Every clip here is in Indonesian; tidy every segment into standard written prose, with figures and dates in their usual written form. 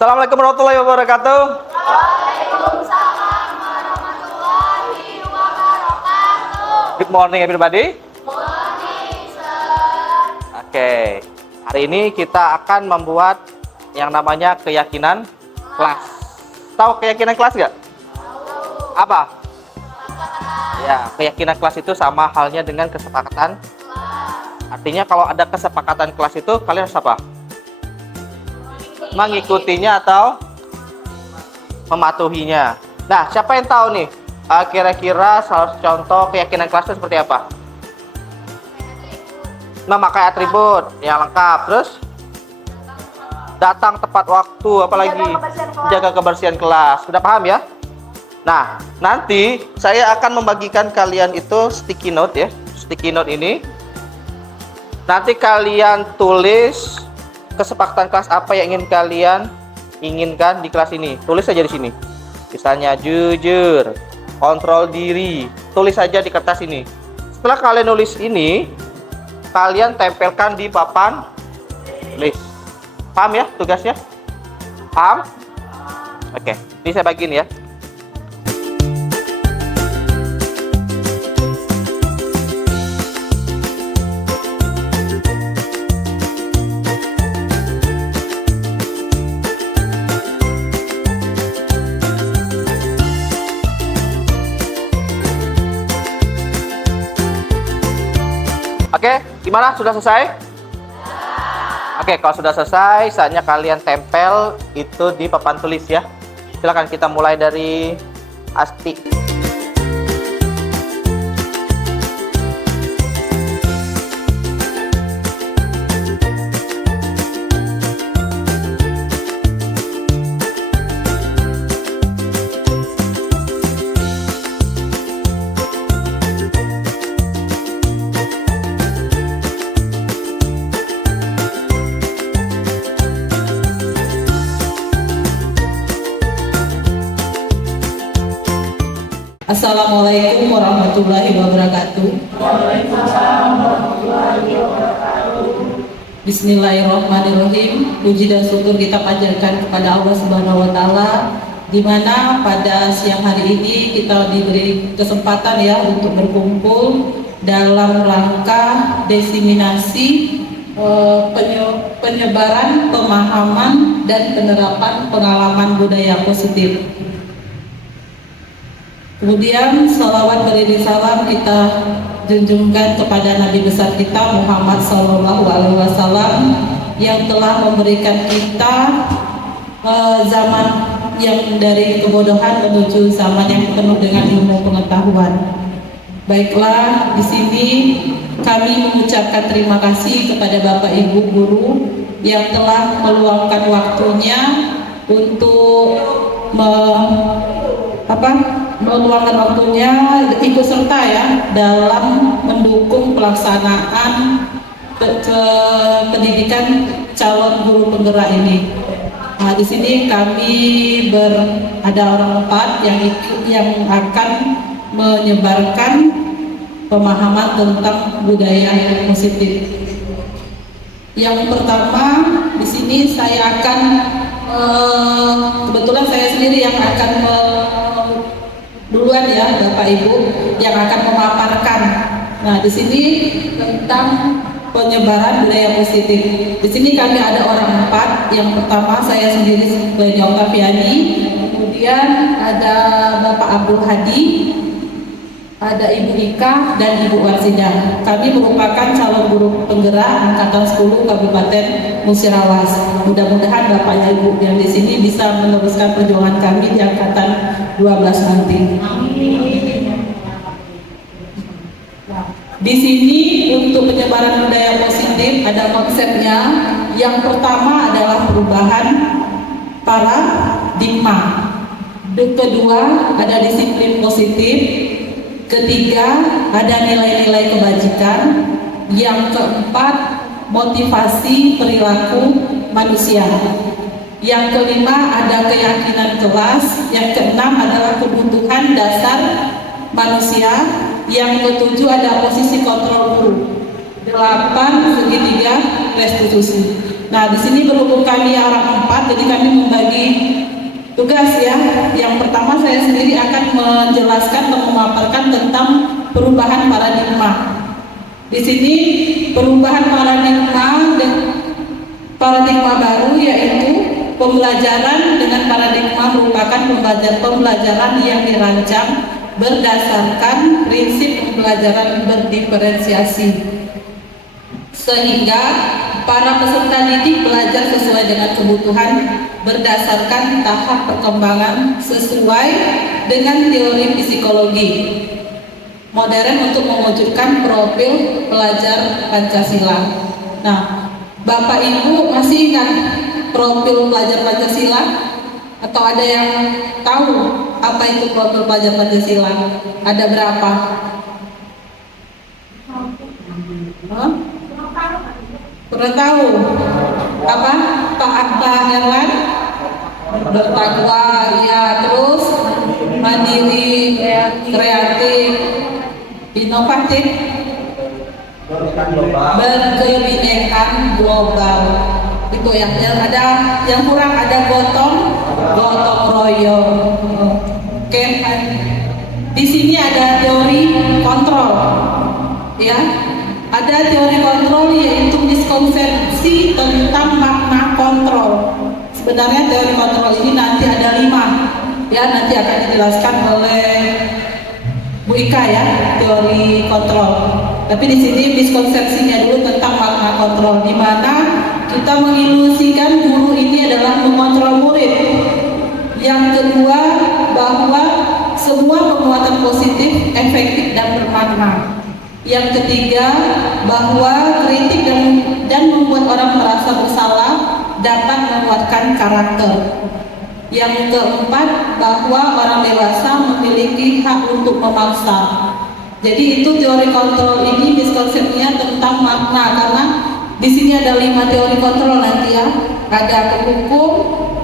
Assalamualaikum warahmatullahi wabarakatuh. Waalaikumsalam warahmatullahi wabarakatuh. Good morning everybody. Morning, sir. Oke, hari ini kita akan membuat yang namanya keyakinan kelas. Tahu keyakinan kelas nggak? Apa? Ya, keyakinan kelas itu sama halnya dengan kesepakatan. Artinya kalau ada kesepakatan kelas itu kalian harus apa? Mengikutinya atau mematuhinya. Nah, siapa yang tahu nih? Kira-kira salah satu contoh keyakinan kelas itu seperti apa? Memakai atribut yang lengkap, terus datang tepat waktu, apalagi jaga kebersihan kelas. Sudah paham ya? Nah, nanti saya akan membagikan kalian itu sticky note ya. Sticky note ini nanti kalian tulis kesepakatan kelas apa yang ingin kalian inginkan di kelas ini. Tulis saja di sini. Misalnya jujur, kontrol diri. Tulis saja di kertas ini. Setelah kalian nulis ini, kalian tempelkan di papan tulis. Paham ya tugasnya? Paham? Oke, ini saya bagiin ya. Oke, gimana? Sudah selesai? Oke, kalau sudah selesai, saatnya kalian tempel itu di papan tulis ya. Silakan kita mulai dari Asti. Assalamualaikum warahmatullahi wabarakatuh. Bismillahirrahmanirrahim. Puji dan syukur kita panjatkan kepada Allah Subhanahu wa taala, di mana pada siang hari ini kita diberi kesempatan ya untuk berkumpul dalam rangka diseminasi penyebaran pemahaman dan penerapan pengalaman budaya positif. Kemudian salawat beriring salam kita junjungkan kepada Nabi besar kita Muhammad SAW yang telah memberikan kita zaman yang dari kebodohan menuju zaman yang penuh dengan ilmu pengetahuan. Baiklah, di sini kami mengucapkan terima kasih kepada Bapak Ibu guru yang telah meluangkan waktunya untuk meluangkan waktunya ikut serta ya dalam mendukung pelaksanaan pendidikan calon guru penggerak ini. Nah, di sini kami ada orang 4 yang akan menyebarkan pemahaman tentang budaya positif. Yang pertama di sini saya akan kebetulan saya sendiri yang akan duluan ya Bapak Ibu yang akan memaparkan. Nah, di sini tentang penyebaran budaya positif. Di sini kami ada orang 4. Yang pertama saya sendiri Glenny Oktaviani, kemudian ada Bapak Abdul Hadi, ada Ibu Ika dan Ibu Warsida. Kami merupakan calon guru penggerak angkatan 10 Kabupaten Musirawas. Mudah-mudahan Bapak Ibu yang di sini bisa meneruskan perjuangan kami di angkatan 12 nanti. Di sini untuk penyebaran budaya positif ada konsepnya. Yang pertama adalah perubahan paradigma. Kedua ada disiplin positif. Ketiga ada nilai-nilai kebajikan. Yang keempat motivasi perilaku manusia. Yang kelima ada keyakinan kelas. Yang keenam adalah kebutuhan dasar manusia. Yang ketujuh ada posisi kontrol guru. 8 segitiga restitusi. Nah, di sini berhubung kami orang 4 jadi kami membagi tugas ya. Yang pertama saya sendiri akan menjelaskan dan memaparkan tentang perubahan paradigma. Di sini perubahan paradigma baru yaitu pembelajaran dengan paradigma merupakan pembelajaran yang dirancang berdasarkan prinsip pembelajaran berdiferensiasi, sehingga para peserta didik belajar sesuai dengan kebutuhan berdasarkan tahap perkembangan sesuai dengan teori psikologi modern untuk mewujudkan profil pelajar Pancasila. Nah, Bapak Ibu masih ingat profil pelajar Pancasila? Atau ada yang tahu apa itu profil pelajar Pancasila? Ada berapa? Hah? Pernah tahu? Apa? Pak Erlan? Bertakwa, ya. Terus mandiri, kreatif, inovatif, berkebinekaan global. Itu ya. Yang ada, yang kurang ada gotong royong. Oke. Di sini ada teori kontrol, ya. Ada teori kontrol yaitu miskonsepsi tentang makna kontrol. Sebenarnya teori kontrol ini nanti ada 5, ya, nanti akan dijelaskan oleh Bu Ika ya, teori kontrol. Tapi di sini miskonsepsinya dulu tentang makna kontrol, di mana kita mengilusikan guru ini adalah mengontrol murid. Yang kedua, bahwa semua penguatan positif efektif dan bermakna. Yang ketiga, bahwa kritik dan membuat orang merasa bersalah dapat menguatkan karakter. Yang keempat, bahwa orang dewasa memiliki hak untuk memaksa. Jadi itu teori kontrol ini miskonsepsinya tentang makna, karena di sini ada 5 teori kontrol nanti ya. Ada penghukum,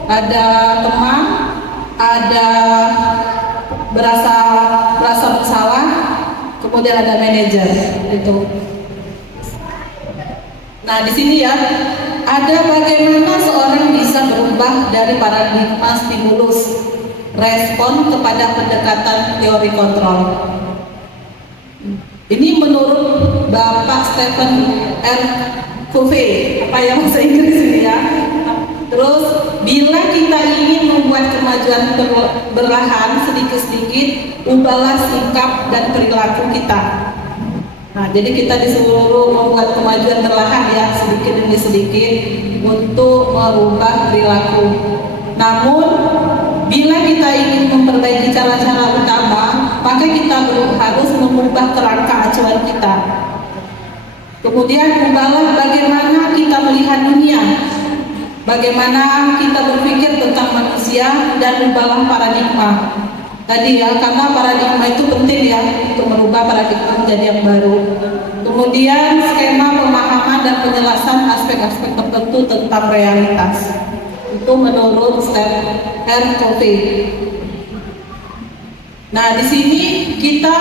ada teman, ada berasa bersalah, kemudian ada manajer itu. Nah, di sini ya ada bagaimana seorang bisa berubah dari paradigma stimulus respon kepada pendekatan teori kontrol. Ini menurut Bapak Stephen R. Covey, apa yang bahasa Inggris ini ya. Terus, bila kita ingin membuat kemajuan berlahan sedikit-sedikit, ubahlah sikap dan perilaku kita. Nah, jadi kita disuruh membuat kemajuan perlahan ya, sedikit demi sedikit untuk merubah perilaku. Namun, bila kita ingin memperbaiki cara-cara utama, maka kita harus mengubah kerangka acuan kita. Kemudian, ubahlah bagaimana kita melihat dunia, bagaimana kita berpikir tentang manusia, dan ubahlah paradigma. Tadi ya, karena paradigma itu penting ya untuk merubah paradigma menjadi yang baru. Kemudian skema pemahaman dan penjelasan aspek-aspek tertentu tentang realitas. Itu menurut Stephen R. Covey. Nah, di sini kita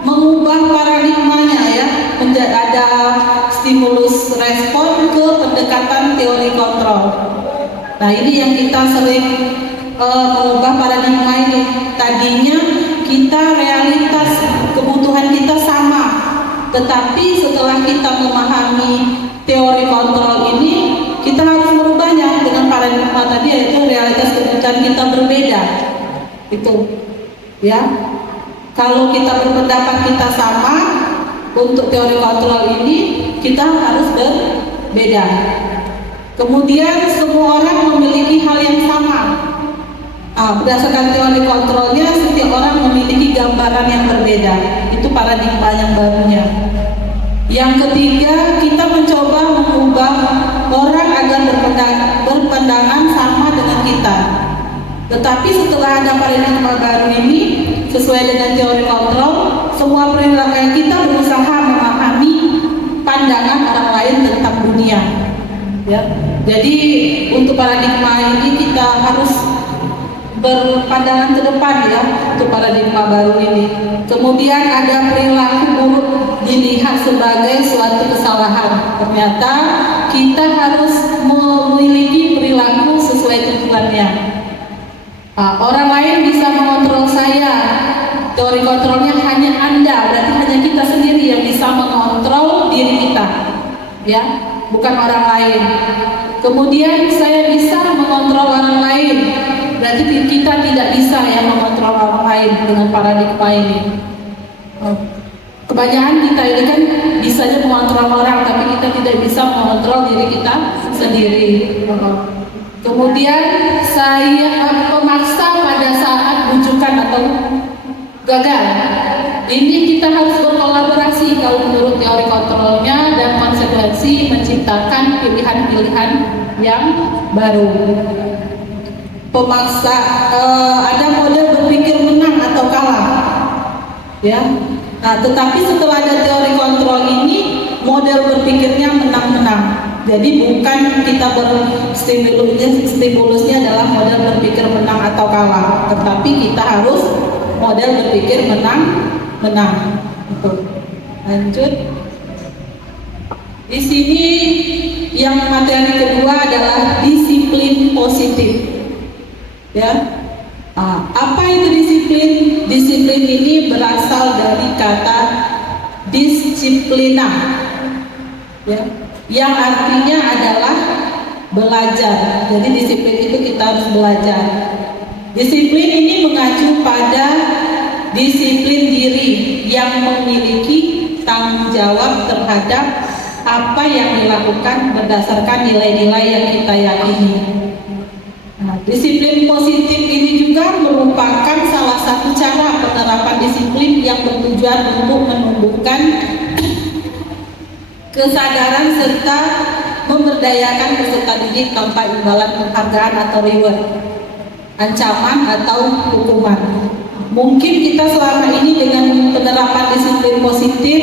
mengubah paradigmanya ya, menjadi ada stimulus respon ke pendekatan teori kontrol. Nah, ini yang kita sering mengubah paradigma ini. Tadinya kita realitas kebutuhan kita sama, tetapi setelah kita memahami teori kontrol ini, kita harus merubahnya dengan paradigma tadi, yaitu realitas kebutuhan kita berbeda. Itu ya, kalau kita berpendapat kita sama untuk teori kontrol ini, kita harus berbeda. Kemudian semua orang memiliki hal yang sama. Berdasarkan teori kontrolnya, setiap orang memiliki gambaran yang berbeda. Itu paradigma yang barunya. Yang ketiga, kita mencoba mengubah orang agar berpandangan sama dengan kita. Tetapi setelah ada paradigma baru ini, sesuai dengan teori kontrol, semua perilaku kita berusaha memahami pandangan orang lain tentang dunia. Ya. Jadi untuk paradigma ini kita harus berpandangan ke depan ya untuk paradigma baru ini. Kemudian ada perilaku buruk dilihat sebagai suatu kesalahan. Ternyata kita harus memiliki perilaku Orang lain bisa mengontrol saya. Teori kontrolnya hanya Anda, berarti hanya kita sendiri yang bisa mengontrol diri kita, ya, bukan orang lain. Kemudian saya bisa mengontrol orang lain, berarti kita tidak bisa ya mengontrol orang lain dengan paradigma ini. Kebanyakan kita ini kan bisa aja mengontrol orang, tapi kita tidak bisa mengontrol diri kita sendiri. Kemudian saya memaksa pada saat bujukan atau gagal. Ini kita harus berkolaborasi kalau menurut teori kontrolnya, dan konsekuensi menciptakan pilihan-pilihan yang baru. Pemaksa, ada model berpikir menang atau kalah, ya. Nah, tetapi setelah ada teori kontrol ini, model berpikirnya menang-menang. Jadi bukan kita stimulusnya adalah model berpikir menang atau kalah, tetapi kita harus model berpikir menang-menang. Lanjut. Di sini yang materi kedua adalah disiplin positif. Ya. Apa itu disiplin? Disiplin ini berasal dari kata disiplina, ya, yang artinya adalah belajar. Jadi disiplin itu kita harus belajar. Disiplin ini mengacu pada disiplin diri yang memiliki tanggung jawab terhadap apa yang dilakukan berdasarkan nilai-nilai yang kita yakini. Nah, disiplin positif ini juga merupakan salah satu cara penerapan disiplin yang bertujuan untuk menumbuhkan kesadaran serta memberdayakan peserta didik tanpa imbalan penghargaan atau reward, ancaman atau hukuman. Mungkin kita selama ini dengan penerapan disiplin positif,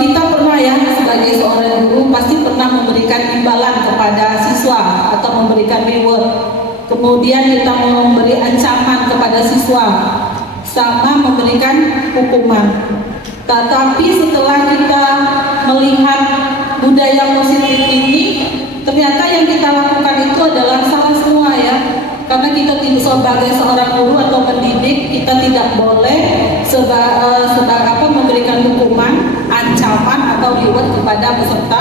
kita pernah ya sebagai seorang guru pasti pernah memberikan imbalan kepada siswa atau memberikan reward. Kemudian kita memberi ancaman kepada siswa sama memberikan hukuman. Tetapi setelah kita melihat budaya positif ini, ternyata yang kita lakukan itu adalah salah semua ya. Karena kita tidak sebagai seorang guru atau pendidik, kita tidak boleh memberikan hukuman, ancaman atau reward kepada peserta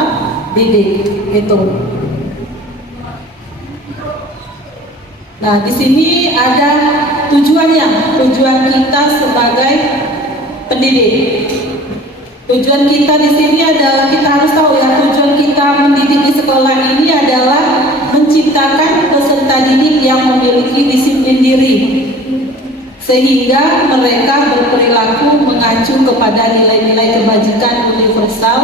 didik itu. Nah, di sini ada tujuannya, tujuan kita sebagai pendidik. Tujuan kita di sini adalah, kita harus tahu ya, tujuan kita mendidik di sekolah ini adalah menciptakan peserta didik yang memiliki disiplin diri, sehingga mereka berperilaku mengacu kepada nilai-nilai kebajikan universal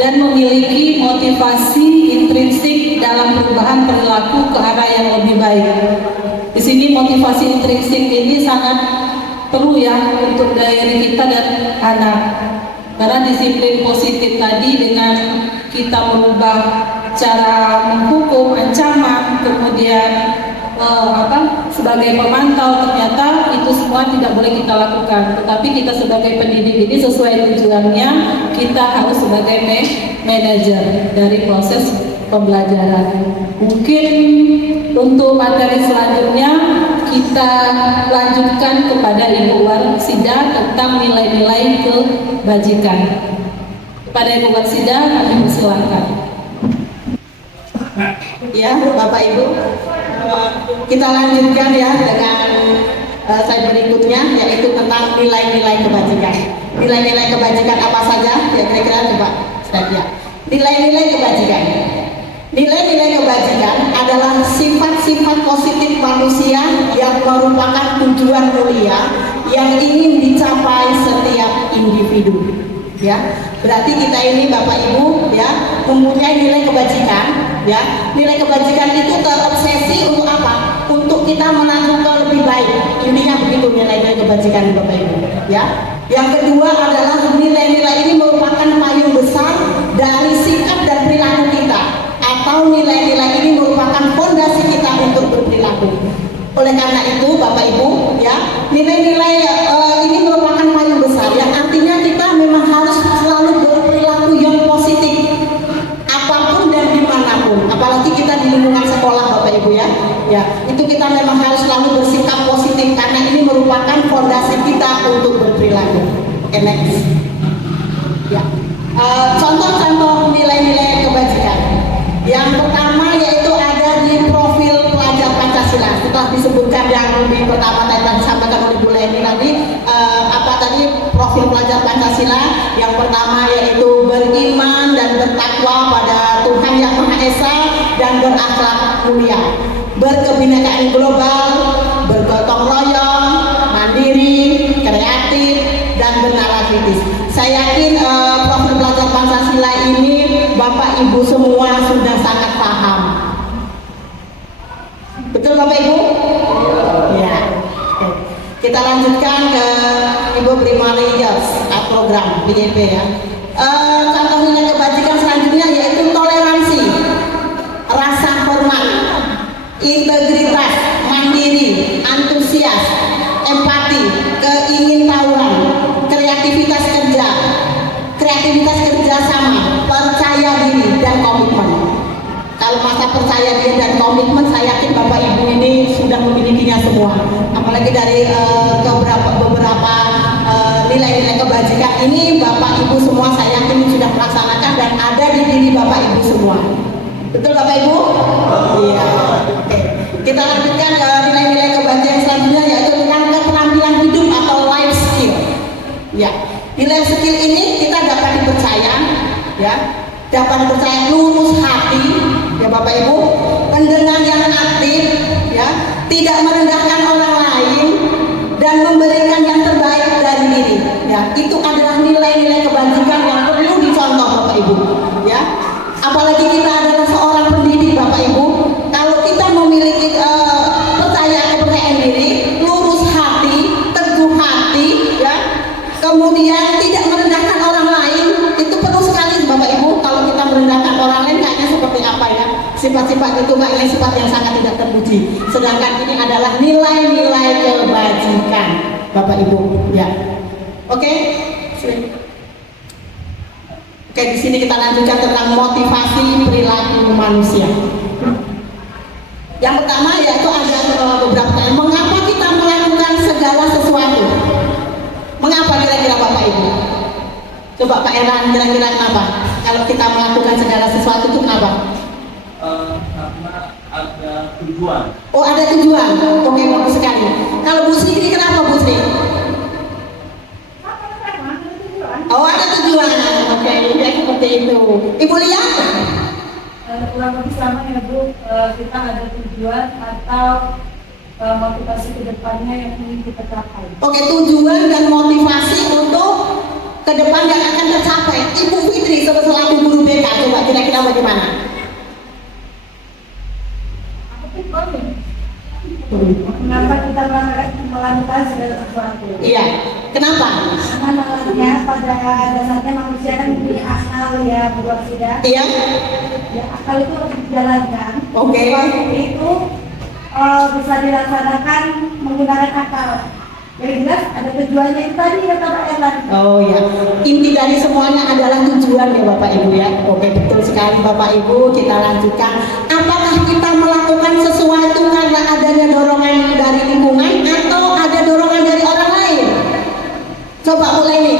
dan memiliki motivasi intrinsik dalam perubahan perilaku ke arah yang lebih baik. Di sini motivasi intrinsik ini sangat perlu ya untuk diri kita dan anak. Karena disiplin positif tadi dengan kita merubah cara menghukum, ancaman, kemudian sebagai pemantau, ternyata itu semua tidak boleh kita lakukan. Tetapi kita sebagai pendidik ini sesuai tujuannya, kita harus sebagai manajer dari proses pembelajaran. Mungkin untuk materi selanjutnya kita lanjutkan kepada Ibu Warsida tentang nilai-nilai kebajikan. Kepada Ibu Warsida kami persilakan. Ya, Bapak Ibu, kita lanjutkan ya dengan slide berikutnya, yaitu tentang nilai-nilai kebajikan. Nilai-nilai kebajikan apa saja? Ya, kira-kira coba slide ya. Nilai-nilai kebajikan. Nilai-nilai kebajikan adalah sifat-sifat positif manusia yang merupakan tujuan mulia yang ingin dicapai setiap individu. Ya, berarti kita ini Bapak Ibu ya mempunyai nilai kebajikan. Ya, nilai kebajikan itu terobsesi untuk apa? Untuk kita menanggung ke lebih baik. Intinya begitu nilai-nilai kebajikan Bapak Ibu. Ya. Yang kedua adalah nilai-nilai ini merupakan payung besar dari sikap dan perilaku kita, atau nilai-nilai ini merupakan fondasi kita untuk berperilaku. Oleh karena itu Bapak Ibu ya, nilai-nilai ini merupakan payung besar yang artinya kita memang harus selalu berperilaku yang positif apapun dan dimanapun, apalagi kita di lingkungan sekolah Bapak Ibu ya. Ya, itu kita memang harus selalu bersikap positif karena ini merupakan fondasi kita untuk berperilaku. Oke, next. Ya, contoh-contoh nilai-nilai kebajikan. Yang pertama yaitu ada di profil pelajar Pancasila. Setelah disebutkan yang di pertama tadi disampaikan oleh Bu Leni tadi, profil pelajar Pancasila. Yang pertama yaitu beriman dan bertakwa pada Tuhan Yang Maha Esa dan berakhlak mulia, berkebinekaan global, bergotong royong, mandiri, kreatif, dan bernalar kritis. Saya yakin profil pelajar Pancasila ini Bapak Ibu semua sudah sangat paham. Betul Bapak Ibu? Ya. Oke. Kita lanjutkan ke Ibu Primary Girls program BGP ya. Contoh nilai kebajikan selanjutnya yaitu toleransi, rasa hormat, integritas, mandiri, antusias, empati, keingintahuan, kreativitas kerja sama, percaya diri dan komitmen. Kalau masa percaya diri dan komitmen, saya yakin Bapak Ibu ini sudah memilikinya semua. Apalagi dari beberapa nilai-nilai kebajikan ini Bapak Ibu semua saya yakin sudah melaksanakan dan ada di diri Bapak Ibu semua. Betul Bapak Ibu? Iya. Oke. Kita lanjutkan ke nilai-nilai kebajikan selanjutnya yaitu tentang keterampilan hidup atau life skill. Ya. Nilai skill ini kita dapat dipercaya, ya, dapat dipercaya lurus hati, ya Bapak Ibu, pendengar yang aktif, ya, tidak merendahkan orang lain dan memberikan yang terbaik dari diri. Ya, itu adalah nilai-nilai kebajikan yang perlu dicontoh Bapak Ibu. Ya, apalagi kita adalah seorang pendidik Bapak Ibu, kalau kita memiliki kepercayaan diri, lurus hati, teguh hati, ya. Kemudian tidak merendahkan orang lain, itu perlu sekali Bapak Ibu. Kalau kita merendahkan orang lain kayaknya seperti apa ya? Sifat-sifat itu kayaknya sifat yang sangat tidak terpuji. Sedangkan ini adalah nilai-nilai kebajikan Bapak Ibu. Ya, oke. Oke, di sini kita lanjutkan tentang motivasi perilaku manusia. Yang pertama yaitu ada beberapa pertanyaan. Mengapa kita melakukan segala sesuatu? Mengapa kira-kira Bapak Ibu? Coba Pak Eran, kira-kira kenapa? Kalau kita melakukan segala sesuatu itu kenapa? Karena ada tujuan. Oh, ada tujuan. Oke, bagus sekali. Kalau Bu Sri, kenapa Bu Sri? Oh, ada tujuan. Oke, ya seperti itu. Ibu Lia? Kurang lebih sama ya Bu, kita ada tujuan atau motivasi kedepannya yang ingin kita capai. Oke, tujuan dan motivasi untuk ke depan yang akan tercapai. Ibu Fitri selaku guru BK, coba kira-kira bagaimana? Kenapa kita melakukan segala sesuatu? Iya, kenapa? Karena pada dasarnya manusia kan punya akal ya, Bu Waksida. Iya. Ya, akal itu harus dijalankan. Oke. Sesuatu itu bisa dilaksanakan menggunakan akal. Jadi jelas ada tujuannya itu tadi kata Pak Erlan. Oh ya, inti dari semuanya adalah tujuan ya Bapak Ibu ya. Oke, betul sekali Bapak Ibu. Kita lanjutkan. Apakah kita melakukan sesuatu karena adanya dorongan dari lingkungan atau ada dorongan dari orang lain? Coba mulai nih.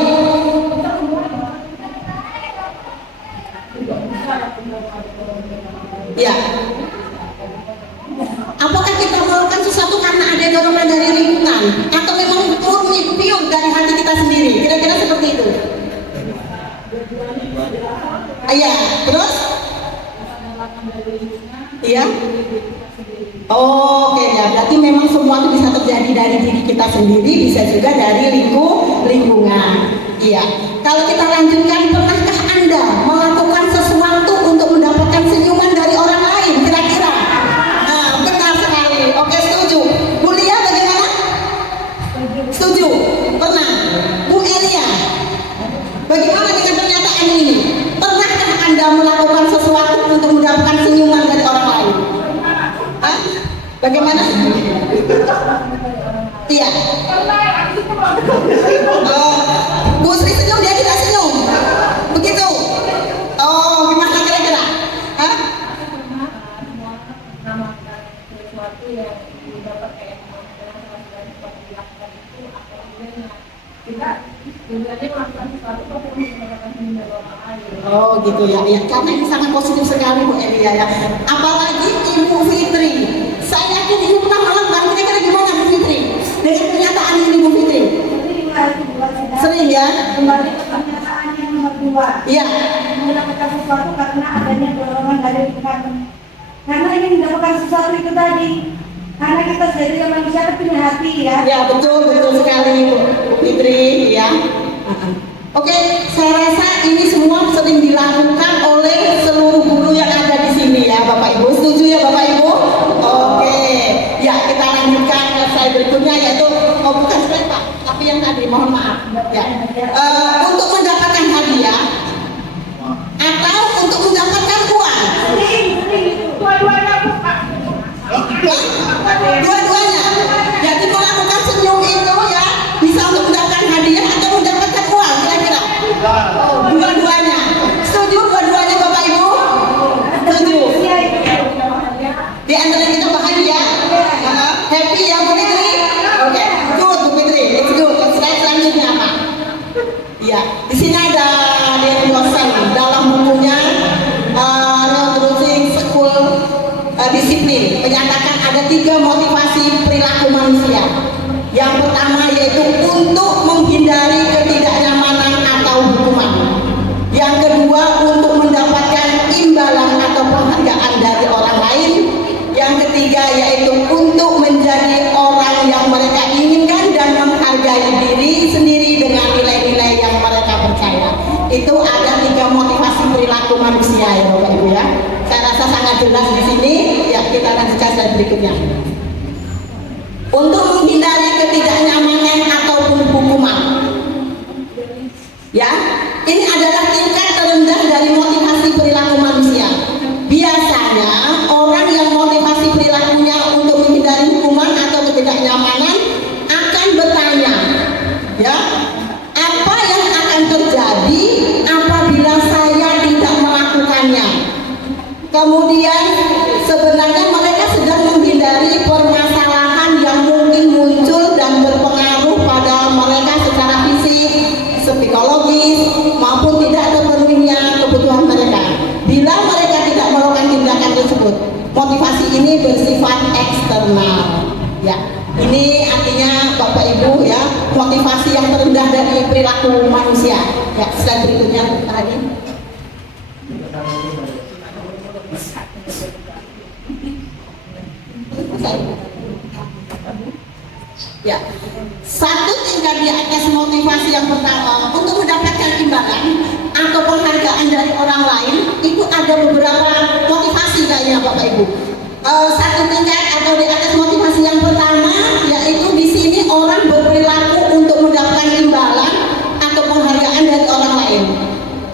Ya. Apakah kita melakukan sesuatu karena ada dorongan dari lingkungan atau memang murni pure dari hati kita sendiri? Kira-kira seperti itu. Iya, terus? Iya. Oke ya, berarti memang semua itu bisa terjadi dari diri kita sendiri, bisa juga dari lingkungan. Iya. Kalau kita lanjutkan, pernahkah Anda melakukan sesuatu untuk mendapatkan senyuman dari orang lain? Kira-kira? Oke, setuju. Bu Lia bagaimana? Setuju. Pernah. Bu Elia, bagaimana dengan pernyataan ini? Pernahkah Anda melakukan sesuatu untuk mendapatkan senyuman dari orang lain? Hah? Bagaimana? Iya. Oh, Bu Sri senyum, dia tidak senyum. Begitu. Oh, gimana kira-kira? Hah? sesuatu yang dapat kayak dengan seperti dilakukan itu apa gunanya? Kita sebenarnya melakukan sesuatu kok untuk mendapatkan dari orang lain. Oh gitu ya, ya. Karena ini sangat positif sekali Bu Elia ya. Apalagi Ibu Fitri. Saya yakin Ibu pernah melakukan, kira-kira gimana Bu Fitri? Dengan pernyataan ini Bu Fitri? Sering ya? Kembali ke pernyataan yang nomor 2. Iya. Mendapatkan sesuatu karena adanya dorongan dari Tuhan. Karena ingin mendapatkan sesuatu itu tadi. Karena kita sebagai manusia punya hati ya. Ya betul sekali Bu Fitri ya. Oke, saya rasa ini semua sering dilakukan oleh seluruh guru yang ada di sini ya Bapak Ibu. Setuju ya Bapak Ibu? Oke, ya kita lanjutkan ke slide berikutnya yaitu bukan slide Pak, tapi yang tadi mohon maaf ya. Untuk mendapatkan hadiah atau untuk mendapatkan uang. Dua-duanya. Jadi melakukan senyum itu ya bisa untuk mendapatkan hadiah atau mendapatkan uang kira-kira. Dua-duanya. Setuju dua-duanya Bapak Ibu? Setuju. Di antara kita bahagia, happy ya Bu Fitri. Oke, good Bu Fitri. It's good. Slide selanjutnya apa? Ya, di sini ada Dean Wilson dalam bukunya Reintroducing School Disiplin menyatakan ada 3 motivasi perilaku manusia. Yang pertama yaitu untuk menghindari ketidaknyamanan atau hukuman. Yang kedua untuk mendapatkan imbalan atau penghargaan dari orang lain. Yang ketiga yaitu untuk menjadi orang yang mereka inginkan dan menghargai diri sendiri dengan nilai-nilai yang mereka percaya. Itu ada 3 motivasi perilaku manusia ya Bapak Ibu ya. Saya rasa sangat jelas di sini. Ya kita lanjutkan slide berikutnya. Untuk menghindari ketidaknyamanan ataupun hukuman. Ya, ini adalah tingkat terendah dari motivasi perilaku manusia. Biasanya orang yang motivasi perilakunya untuk menghindari hukuman atau ketidaknyamanan akan bertanya, ya, apa yang akan terjadi apabila saya tidak melakukannya? Kemudian sebenarnya mereka sedang menghindari permasalahan yang mungkin muncul dan berpengaruh pada mereka secara fisik, psikologis maupun tidak terpenuhinya kebutuhan mereka. Bila mereka tidak melakukan tindakan tersebut, motivasi ini bersifat eksternal. Ya, ini artinya Bapak Ibu ya, motivasi yang terendah dari perilaku manusia. Ya, slide berikutnya tadi. Ya, satu tingkat di atas motivasi yang pertama untuk mendapatkan imbalan atau penghargaan dari orang lain itu ada beberapa motivasi kayaknya Bapak Ibu. Satu tingkat atau di atas motivasi yang pertama yaitu di sini orang berperilaku untuk mendapatkan imbalan atau penghargaan dari orang lain.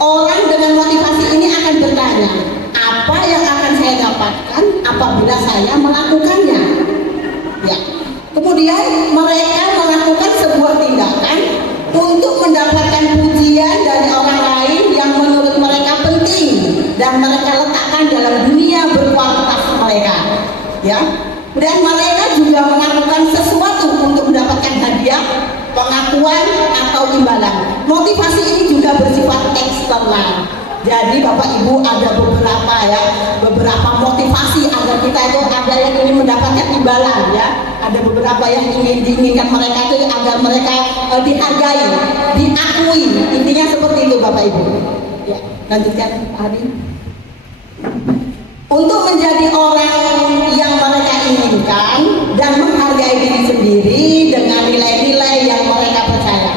Orang dengan motivasi ini akan bertanya, apa yang akan saya dapatkan apabila saya melakukannya? Ya. Kemudian mereka melakukan sebuah tindakan untuk mendapatkan pujian dari orang lain yang menurut mereka penting dan mereka letakkan dalam dunia berkualitas mereka. Ya. Dan mereka juga melakukan sesuatu untuk mendapatkan hadiah, pengakuan atau imbalan. Motivasi ini juga bersifat eksternal. Jadi Bapak Ibu ada beberapa motivasi agar kita itu ada yang ingin mendapatkan imbalan ya, ada beberapa yang diinginkan mereka itu agar mereka dihargai, diakui, intinya seperti itu Bapak Ibu. Ya, lanjutkan Adi. Untuk menjadi orang yang mereka inginkan dan menghargai diri sendiri dengan nilai-nilai yang mereka percaya.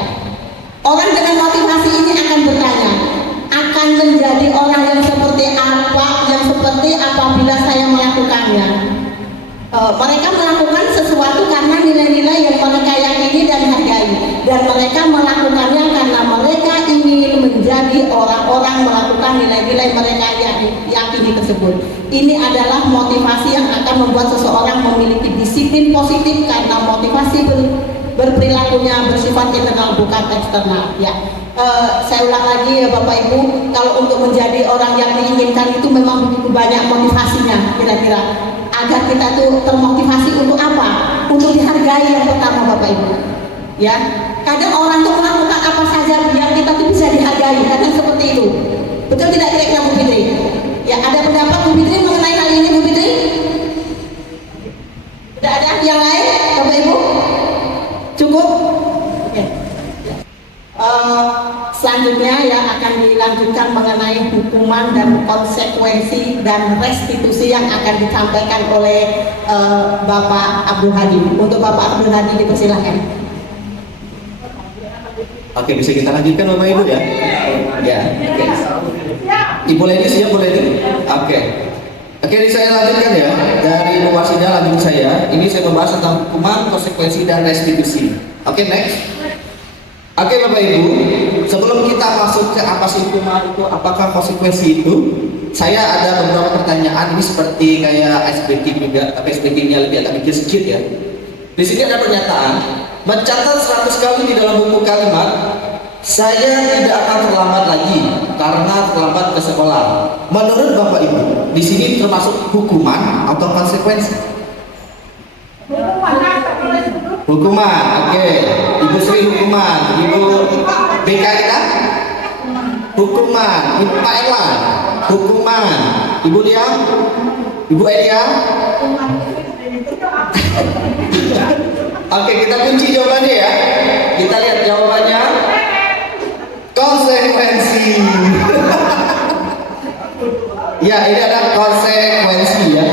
Orang dengan motivasi ini akan bertanya, akan menjadi orang yang seperti apabila saya melakukannya. Mereka melakukan sesuatu karena nilai-nilai yang mereka yakini dan hargai, dan mereka melakukannya karena mereka ingin menjadi orang-orang melakukan nilai-nilai mereka yang yakini tersebut. Ini adalah motivasi yang akan membuat seseorang memiliki disiplin positif karena motivasi berperilakunya bersifat internal bukan eksternal. Ya, saya ulang lagi ya Bapak Ibu, kalau untuk menjadi orang yang diinginkan itu memang begitu banyak motivasinya. Kira-kira agar kita tuh termotivasi untuk apa? Untuk dihargai yang pertama Bapak Ibu. Ya, kadang orang tuh melakukan apa saja biar kita tuh bisa dihargai, kadang seperti itu. Betul tidak kira-kira Bu Fitri? Ya, ada pendapat Bu Fitri mengenai hal ini Bu Fitri? Tidak ada yang lain Bapak Ibu? Cukup? Oke. Selanjutnya ya akan dilanjutkan mengenai hukuman dan konsekuensi dan restitusi yang akan disampaikan oleh Bapak Abdul Hadi. Untuk Bapak Abdul Hadi dipersilahkan. Oke, bisa kita lanjutkan Bapak Ibu ya? Ya, oke. Ibu Leni siap Bu Leni? Oke. Oke, ini saya lanjutkan ya. Dari Wasidah lanjut saya. Ini saya membahas tentang hukuman, konsekuensi dan restitusi. Oke, next. Oke Bapak Ibu, sebelum kita masuk ke apa sih hukuman itu, apakah konsekuensi itu, saya ada beberapa pertanyaan. Ini seperti kayak ice breaking juga, tapi ice breakingnya lebih agak mikir sedikit ya. Di sini ada pernyataan, mencatat 100 kali di dalam buku kalimat, saya tidak akan terlambat lagi karena terlambat ke sekolah. Menurut Bapak Ibu, di sini termasuk hukuman atau konsekuensi? Hukuman, oke. Ibu Sri hukuman, Ibu BK kita? Hukuman, Ibu Pak Erwan hukuman, Ibu Lia, Ibu Elia. Oke, kita kunci jawabannya ya. Kita lihat jawabannya. Konsekuensi. Ya, ini ada konsekuensi ya.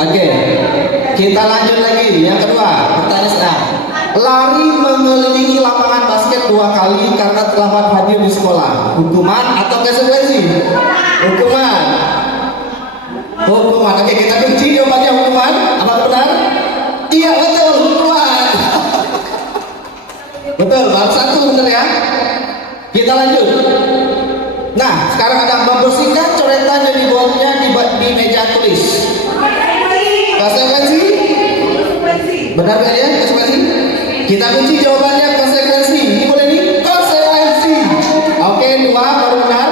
Oke, kita lanjut lagi. Yang kedua, pertanyaan saya. Lari mengelilingi lapangan basket 2 kali karena terlambat hadir di sekolah. Hukuman atau konsekuensi? Hukuman. Hukuman. Oke, kita kunci jawabannya hukuman. Apa benar? Iya, betul, hukuman. Betul, baru satu benar ya. Kita lanjut. Nah, sekarang ada membersihkan coretan yang dibuatnya di meja tulis. Konsekuensi? Benar gak ya konsekuensi? Kita kunci jawabannya konsekuensi. Ini boleh nih? Konsekuensi. Oke, 2 baru benar.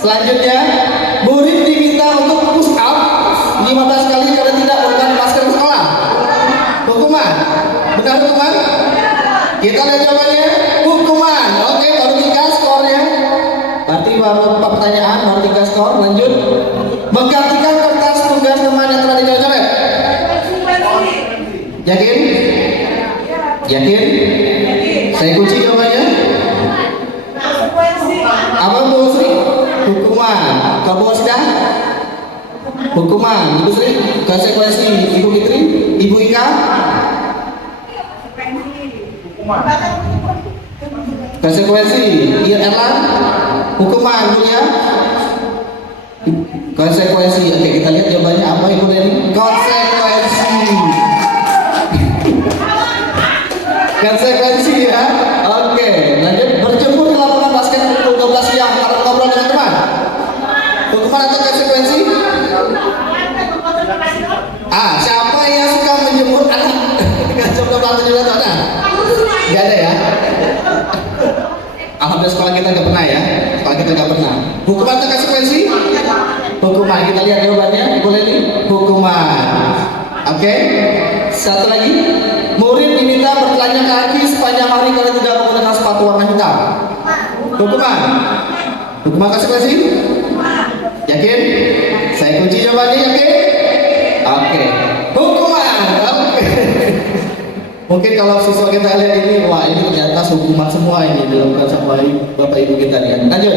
Selanjutnya, murid diminta untuk push up 15 kali karena tidak menggunakan masker di sekolah. Hukuman? Benar hukuman? Kita lihat jawabannya. Hukuman. Oke, baru 3 skornya. Berarti baru 4 pertanyaan, baru 3 skor. Lanjut. Menggantikan kertas tugas teman yang telah dicoret. Yakin? Yakin? Saya kunci jawabannya. Apa Bu Sri? Hukuman. Kalau Bu Wasidah? Hukuman. Ibu Sri? Konsekuensi. Ibu Fitri? Ibu Ika? Konsekuensi. Iya Erlan? Hukuman. Bu ya? Konsekuensi. Oke, kita lihat jawabannya apa Ibu Leni? Konsekuensi. Konsekuensi ya. Oke, lanjut. Berjemur di lapangan basket pukul 12 siang karena ngobrol dengan teman. Hukuman atau konsekuensi? Siapa yang suka menjemur anak dengan jam 12 juga ada? Gak ada ya. Alhamdulillah sekolah kita nggak pernah ya. Sekolah kita nggak pernah. Hukuman atau konsekuensi? Hukuman. Kita lihat jawabannya. Boleh nih? Hukuman. Oke. Satu lagi. Murid diminta bertelanjang kaki sepanjang hari kalau tidak menggunakan sepatu warna hitam. Hukuman. Hukuman konsekuensi? Yakin? Saya kunci jawabannya. Yakin? Oke. Hukuman. Oke. Mungkin kalau siswa kita lihat ini, wah ini ternyata hukuman semua ini dilakukan sama Bapak Ibu kita nih. Lanjut.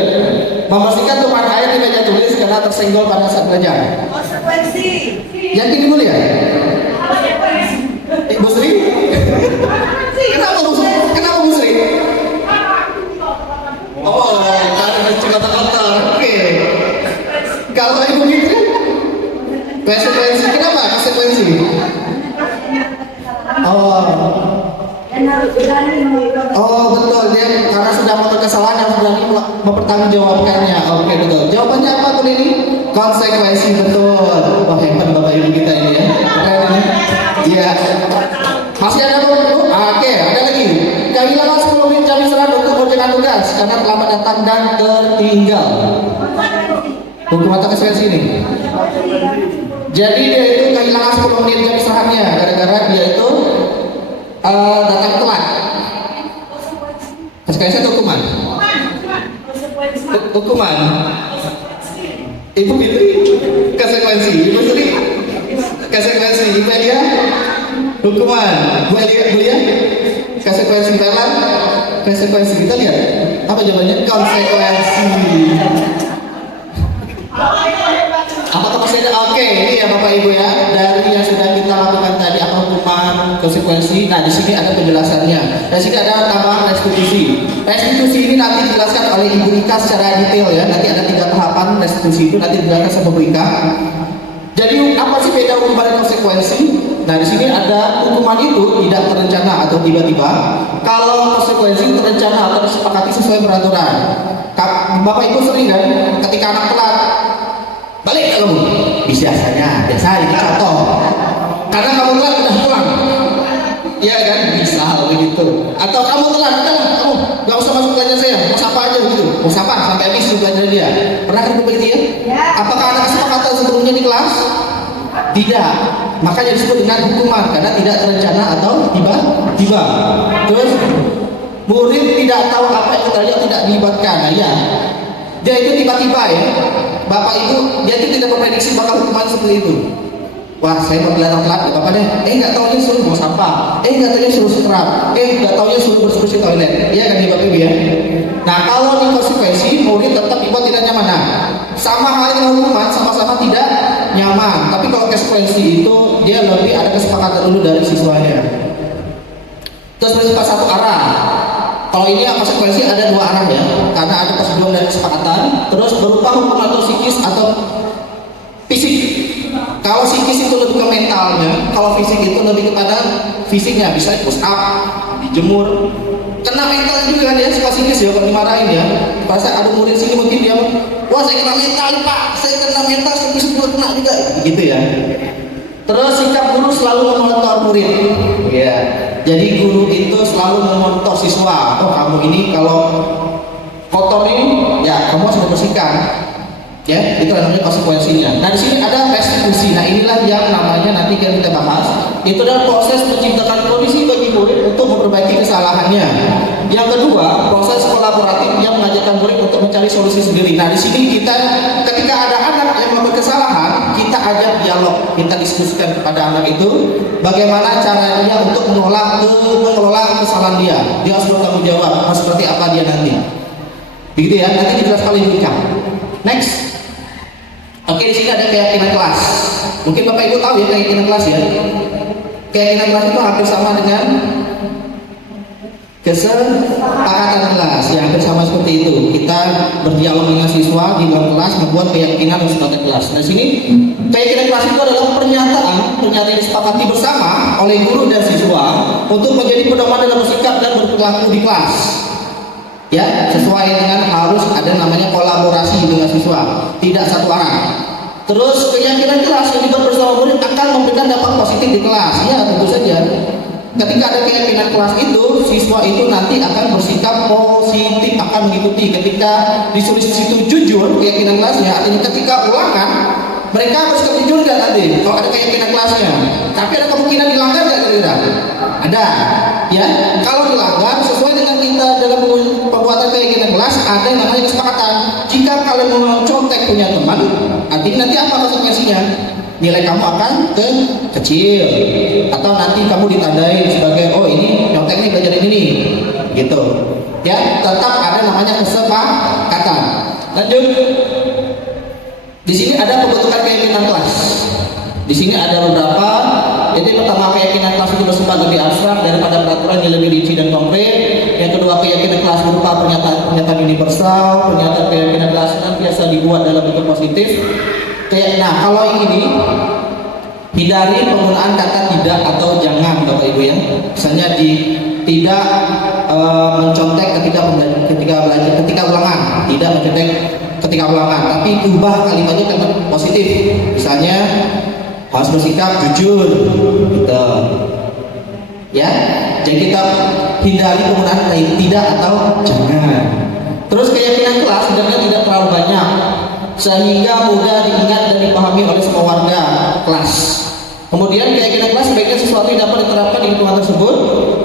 Membersihkan tumpahan air di meja tulis karena tersenggol pada saat belajar. Konsekuensi. Yakin dulu ya? Ibu Sri? Kenapa Bu Sri? Kenapa Bu Sri? Oh, karena kotor-kotor. Oke. Kalau Ibu Fitri? Konsekuensi. Kenapa konsekuensi? Oh betul, dia karena sudah melakukan kesalahan harus berani mempertanggungjawabkannya. Oke betul. Jawabannya apa tuh ini? Konsekuensi, betul. Wah hebat Bapak Ibu kita ini ya. Keren ini. Iya. Masih ada Bu? Oke, ada lagi. Kehilangan 10 menit jam istirahat untuk mengerjakan tugas karena terlambat datang dan tertinggal. Hukum atau konsekuensi ini? Jadi dia itu kehilangan 10 menit jam istirahatnya gara-gara dia itu datang telat. Konsekuensi atau hukuman? Hukuman. Ibu Fitri konsekuensi, Ibu Sri konsekuensi, Ibu Elia hukuman, Bu Elia konsekuensi dalam konsekuensi. Kita lihat apa jawabannya, konsekuensi. Apakah masih ada? Oke, ini ya Bapak Ibu ya, dari yang sudah kita lakukan tadi apa hukuman, konsekuensi. Nah, di sini ada penjelasannya. Di sini ada tambahan restitusi. Restitusi ini nanti dijelaskan oleh Ibu Ika secara detail ya. Nanti ada 3 tahapan restitusi itu nanti dijelaskan sama Bu Ika. Jadi apa sih beda hukuman dan konsekuensi? Nah, di sini ada hukuman itu tidak terencana atau tiba-tiba. Kalau konsekuensi terencana atau disepakati sesuai peraturan. Bapak Ibu sering kan ketika anak telat, balik kamu, biasanya ini contoh, karena kamu telat udah pulang, ya kan, misal begitu. Atau kamu telat, udah kamu nggak usah masuk pelajaran saya, mau sapa aja gitu, mau sapa sampai habis pelajaran dia. Pernah kan begitu ya? Apakah ada kesepakatan sebelumnya di kelas? Tidak, makanya disebut dengan hukuman karena tidak terencana atau tiba-tiba. Terus murid tidak tahu apa yang terjadi, tidak dilibatkan. Nah, ya, dia itu tiba-tiba ya, Bapak Ibu, dia itu tidak memprediksi bakal hukuman seperti itu. Wah, saya mau kelihatan telat, Bapak deh. Nggak taunya suruh mau sampah. Nggak taunya suruh scrub. Nggak taunya suruh bersih toilet. Iya kan, Bapak Ibu ya. Nah, kalau di konsekuensi, murid tetap dibuat tidak nyaman. Nah, sama halnya dengan hukuman, sama-sama tidak nyaman. Tapi kalau konsekuensi itu dia lebih ada kesepakatan dulu dari siswanya. Terus bersifat satu arah. Kalau ini konsekuensi ada 2 arah ya, karena ada persetujuan dan kesepakatan. Terus berupa hukuman atau psikis atau fisik. Kalau psikis itu lebih ke mentalnya, kalau fisik itu lebih kepada fisiknya, bisa push up, dijemur. Kena mental juga kan ya, suka psikis ya kalau dimarahin ya. Pas ada murid sini mungkin dia, wah saya kena mental Pak, saya kena mental, saya juga kena juga, gitu ya. Terus sikap guru selalu memonitor murid. Ya. Jadi guru itu selalu memonitor siswa. Oh, kamu ini kalau kotor ini, ya kamu harus membersihkan. Ya, itu namanya konsekuensinya. Nah, di sini ada restitusi. Nah, inilah yang namanya nanti kita bahas. Itu adalah proses menciptakan kondisi bagi murid untuk memperbaiki kesalahannya. Yang kedua, proses kolaboratif yang mengajarkan murid untuk mencari solusi sendiri. Nah, di sini kita ketika ada anak yang melakukan kesalahan, kita ajak dialog, kita diskusikan kepada anak itu bagaimana cara dia untuk mengelola kesalahan dia. Dia harus bertanggung jawab, harus seperti apa dia nanti. Begitu ya, nanti dijelaskan oleh Ika. Next. Oke, di sini ada keyakinan kelas. Mungkin Bapak Ibu tahu ya keyakinan kelas ya. Keyakinan kelas itu hampir sama dengan kesepakatan kelas. Ya, hampir sama seperti itu. Kita berdialog dengan siswa di dalam kelas membuat keyakinan dan kesepakatan kelas. Nah, sini keyakinan kelas itu adalah pernyataan yang disepakati bersama oleh guru dan siswa untuk menjadi pedoman dalam bersikap dan berperilaku di kelas. Ya, sesuai dengan harus ada namanya kolaborasi dengan siswa, tidak satu arah. Terus keyakinan kelas yang dibuat bersama murid akan memberikan dampak positif di kelas. Ya, tentu saja. Ketika ada keyakinan kelas itu, siswa itu nanti akan bersikap positif, akan mengikuti. Ketika disuruh situ jujur keyakinan kelasnya, artinya ketika ulangan mereka bersikap jujur nggak nanti kalau ada keyakinan kelasnya. Tapi ada kemungkinan dilanggar nggak kira-kira? Ada. Ya, kalau dilanggar sesuai dengan kita dalam pembuatan keyakinan kelas ada yang namanya kesepakatan. Jika kalian mau contek punya teman, artinya nanti apa konsekuensinya? Nilai kamu akan kecil, atau nanti kamu ditandai sebagai oh ini nyontek nih belajar ini gitu. Ya, tetap ada namanya kesepakatan. Lanjut. Di sini ada pembentukan keyakinan kelas. Di sini ada beberapa. Jadi pertama, keyakinan kelas itu bersifat lebih abstrak daripada peraturan yang lebih rinci dan konkret. Yang kedua, keyakinan kelas berupa pernyataan universal. Pernyataan keyakinan kelas biasa dibuat dalam bentuk positif. Nah, kalau yang ini hindari penggunaan kata tidak atau jangan, Bapak Ibu ya. Misalnya tidak mencontek ketika ulangan, tidak mencontek ketika ulangan, tapi ubah kalimatnya ke positif. Misalnya harus bersikap jujur, gitu. Ya, jadi kita hindari penggunaan tidak atau jangan. Terus keyakinan kelas sebenarnya tidak terlalu banyak. sehingga mudah diingat dan dipahami oleh semua warga kelas. Kemudian keyakinan kelas sebaiknya sesuatu yang dapat diterapkan di lingkungan tersebut.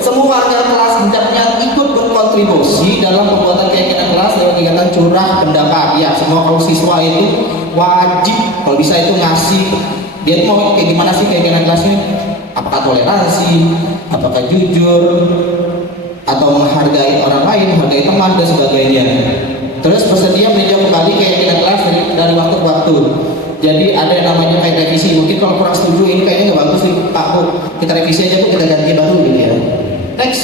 Semua warga kelas hendaknya ikut berkontribusi dalam pembuatan keyakinan kelas lewat kegiatan curah pendapat. Ya, semua kalau siswa itu wajib kalau bisa itu ngasih dia itu mau kayak gimana sih keyakinan kelasnya, apakah toleransi, apakah jujur, atau menghargai orang lain, menghargai teman dan sebagainya. Terus bersedia meninjau kembali keyakinan kelas dari waktu ke waktu. Jadi ada yang namanya kayak revisi. Mungkin kalau kurang setuju ini kayaknya nggak bagus nih Pak Bu, kita revisi aja Bu, kita ganti baru gitu ya. Next.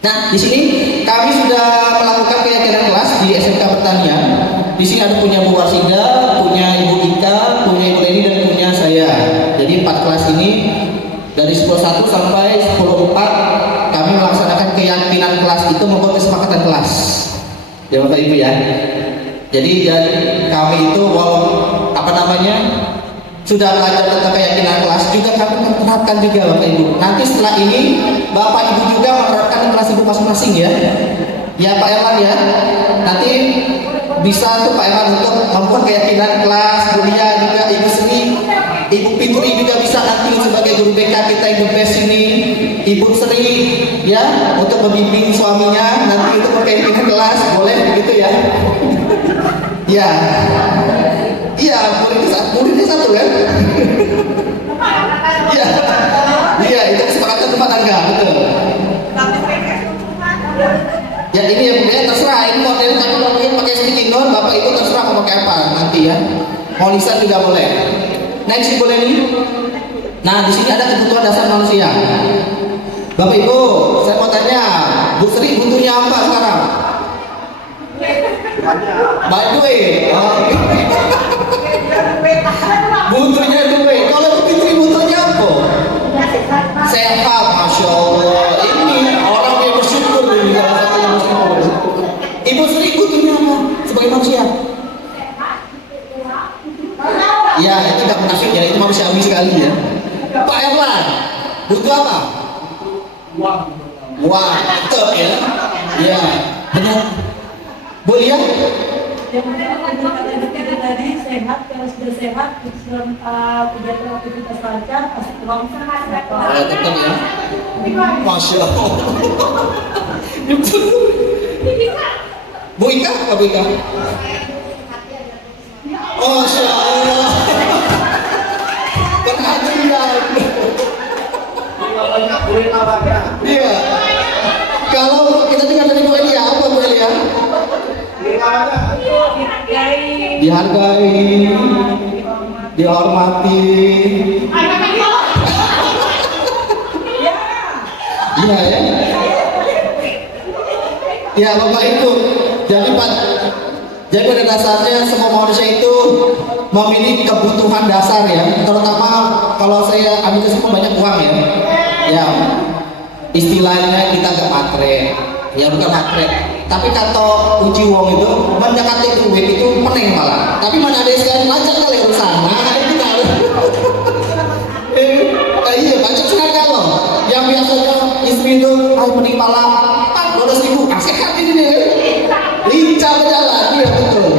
Nah di sini kami sudah melakukan keyakinan kelas di SMK Pertanian. Di sini ada punya Bu Warsida, punya Ibu Ika, punya Ibu Leni dan punya saya. Jadi 4 kelas ini dari 10.1 sampai 10.4 kami melaksanakan keyakinan kelas itu membuat kesepakatan kelas. Ya Bapak Ibu ya. Jadi kami itu sudah belajar tentang keyakinan kelas juga kami menerapkan juga Bapak Ibu. Nanti setelah ini Bapak Ibu juga menerapkan kelas Ibu masing-masing ya. Ya Pak Erlan ya. Nanti bisa tuh Pak Erlan untuk membuat keyakinan kelas, Bu Lia juga, Ibu Sri, Ibu Fitri juga bisa nanti sebagai guru BK kita yang the best ini. Ibu Sri ya untuk membimbing suaminya nanti itu keyakinan kelas, boleh begitu ya. Ya, iya muridnya satu kan? Iya, iya itu kesepakatan rumah tangga betul. Ya ini ya budaya terserah, ini modelnya kalau mungkin pakai sticky note, Bapak Ibu terserah mau pakai apa nanti ya. Mau lisan juga boleh. Next boleh nih. Nah di sini ada kebutuhan dasar manusia. Bapak Ibu, saya mau tanya, Bu Sri butuhnya apa sekarang? Banyak duit. Butuhnya duit. Kalau Bu Fitri butuhnya apa? Sehat, Masya Allah. Ini orang yang bersyukur ini salah satu yang bersyukur. Ibu Sri butuhnya apa sebagai manusia? Ya itu tidak munafik ya, itu manusiawi sekali ya. Pak Erlan butuh apa? Uang, betul ya. Ya, benar. Bu Lia? Yang penting tadi sehat, kalau sudah sehat, kegiatan aktivitas lancar, pasti uang sehat. Tetap ya. Masya Allah. Bu Ika, apa Bu Ika? Masya Allah. Perhatian. Iya. Kalau kita dengar dari Bu Elia, apa Bu Elia? Dihargai, dihormati. Iya ya. Ya Bapak Ibu. Jadi pada dasarnya semua manusia itu memiliki kebutuhan dasar ya. Terutama kalau saya ambil kesimpulan banyak uang ya. Ya. Istilahnya kita gak matre. Ya bukan matre. Tapi kata uji wong itu mendekati duit itu penting malah. Tapi mana ada sekali lancar kali urusan. Nah itu tahu. Iya banyak sekali kalau yang biasanya istri itu penting malah 400.000 sehat ini nih. Lincah berjalan, iya betul.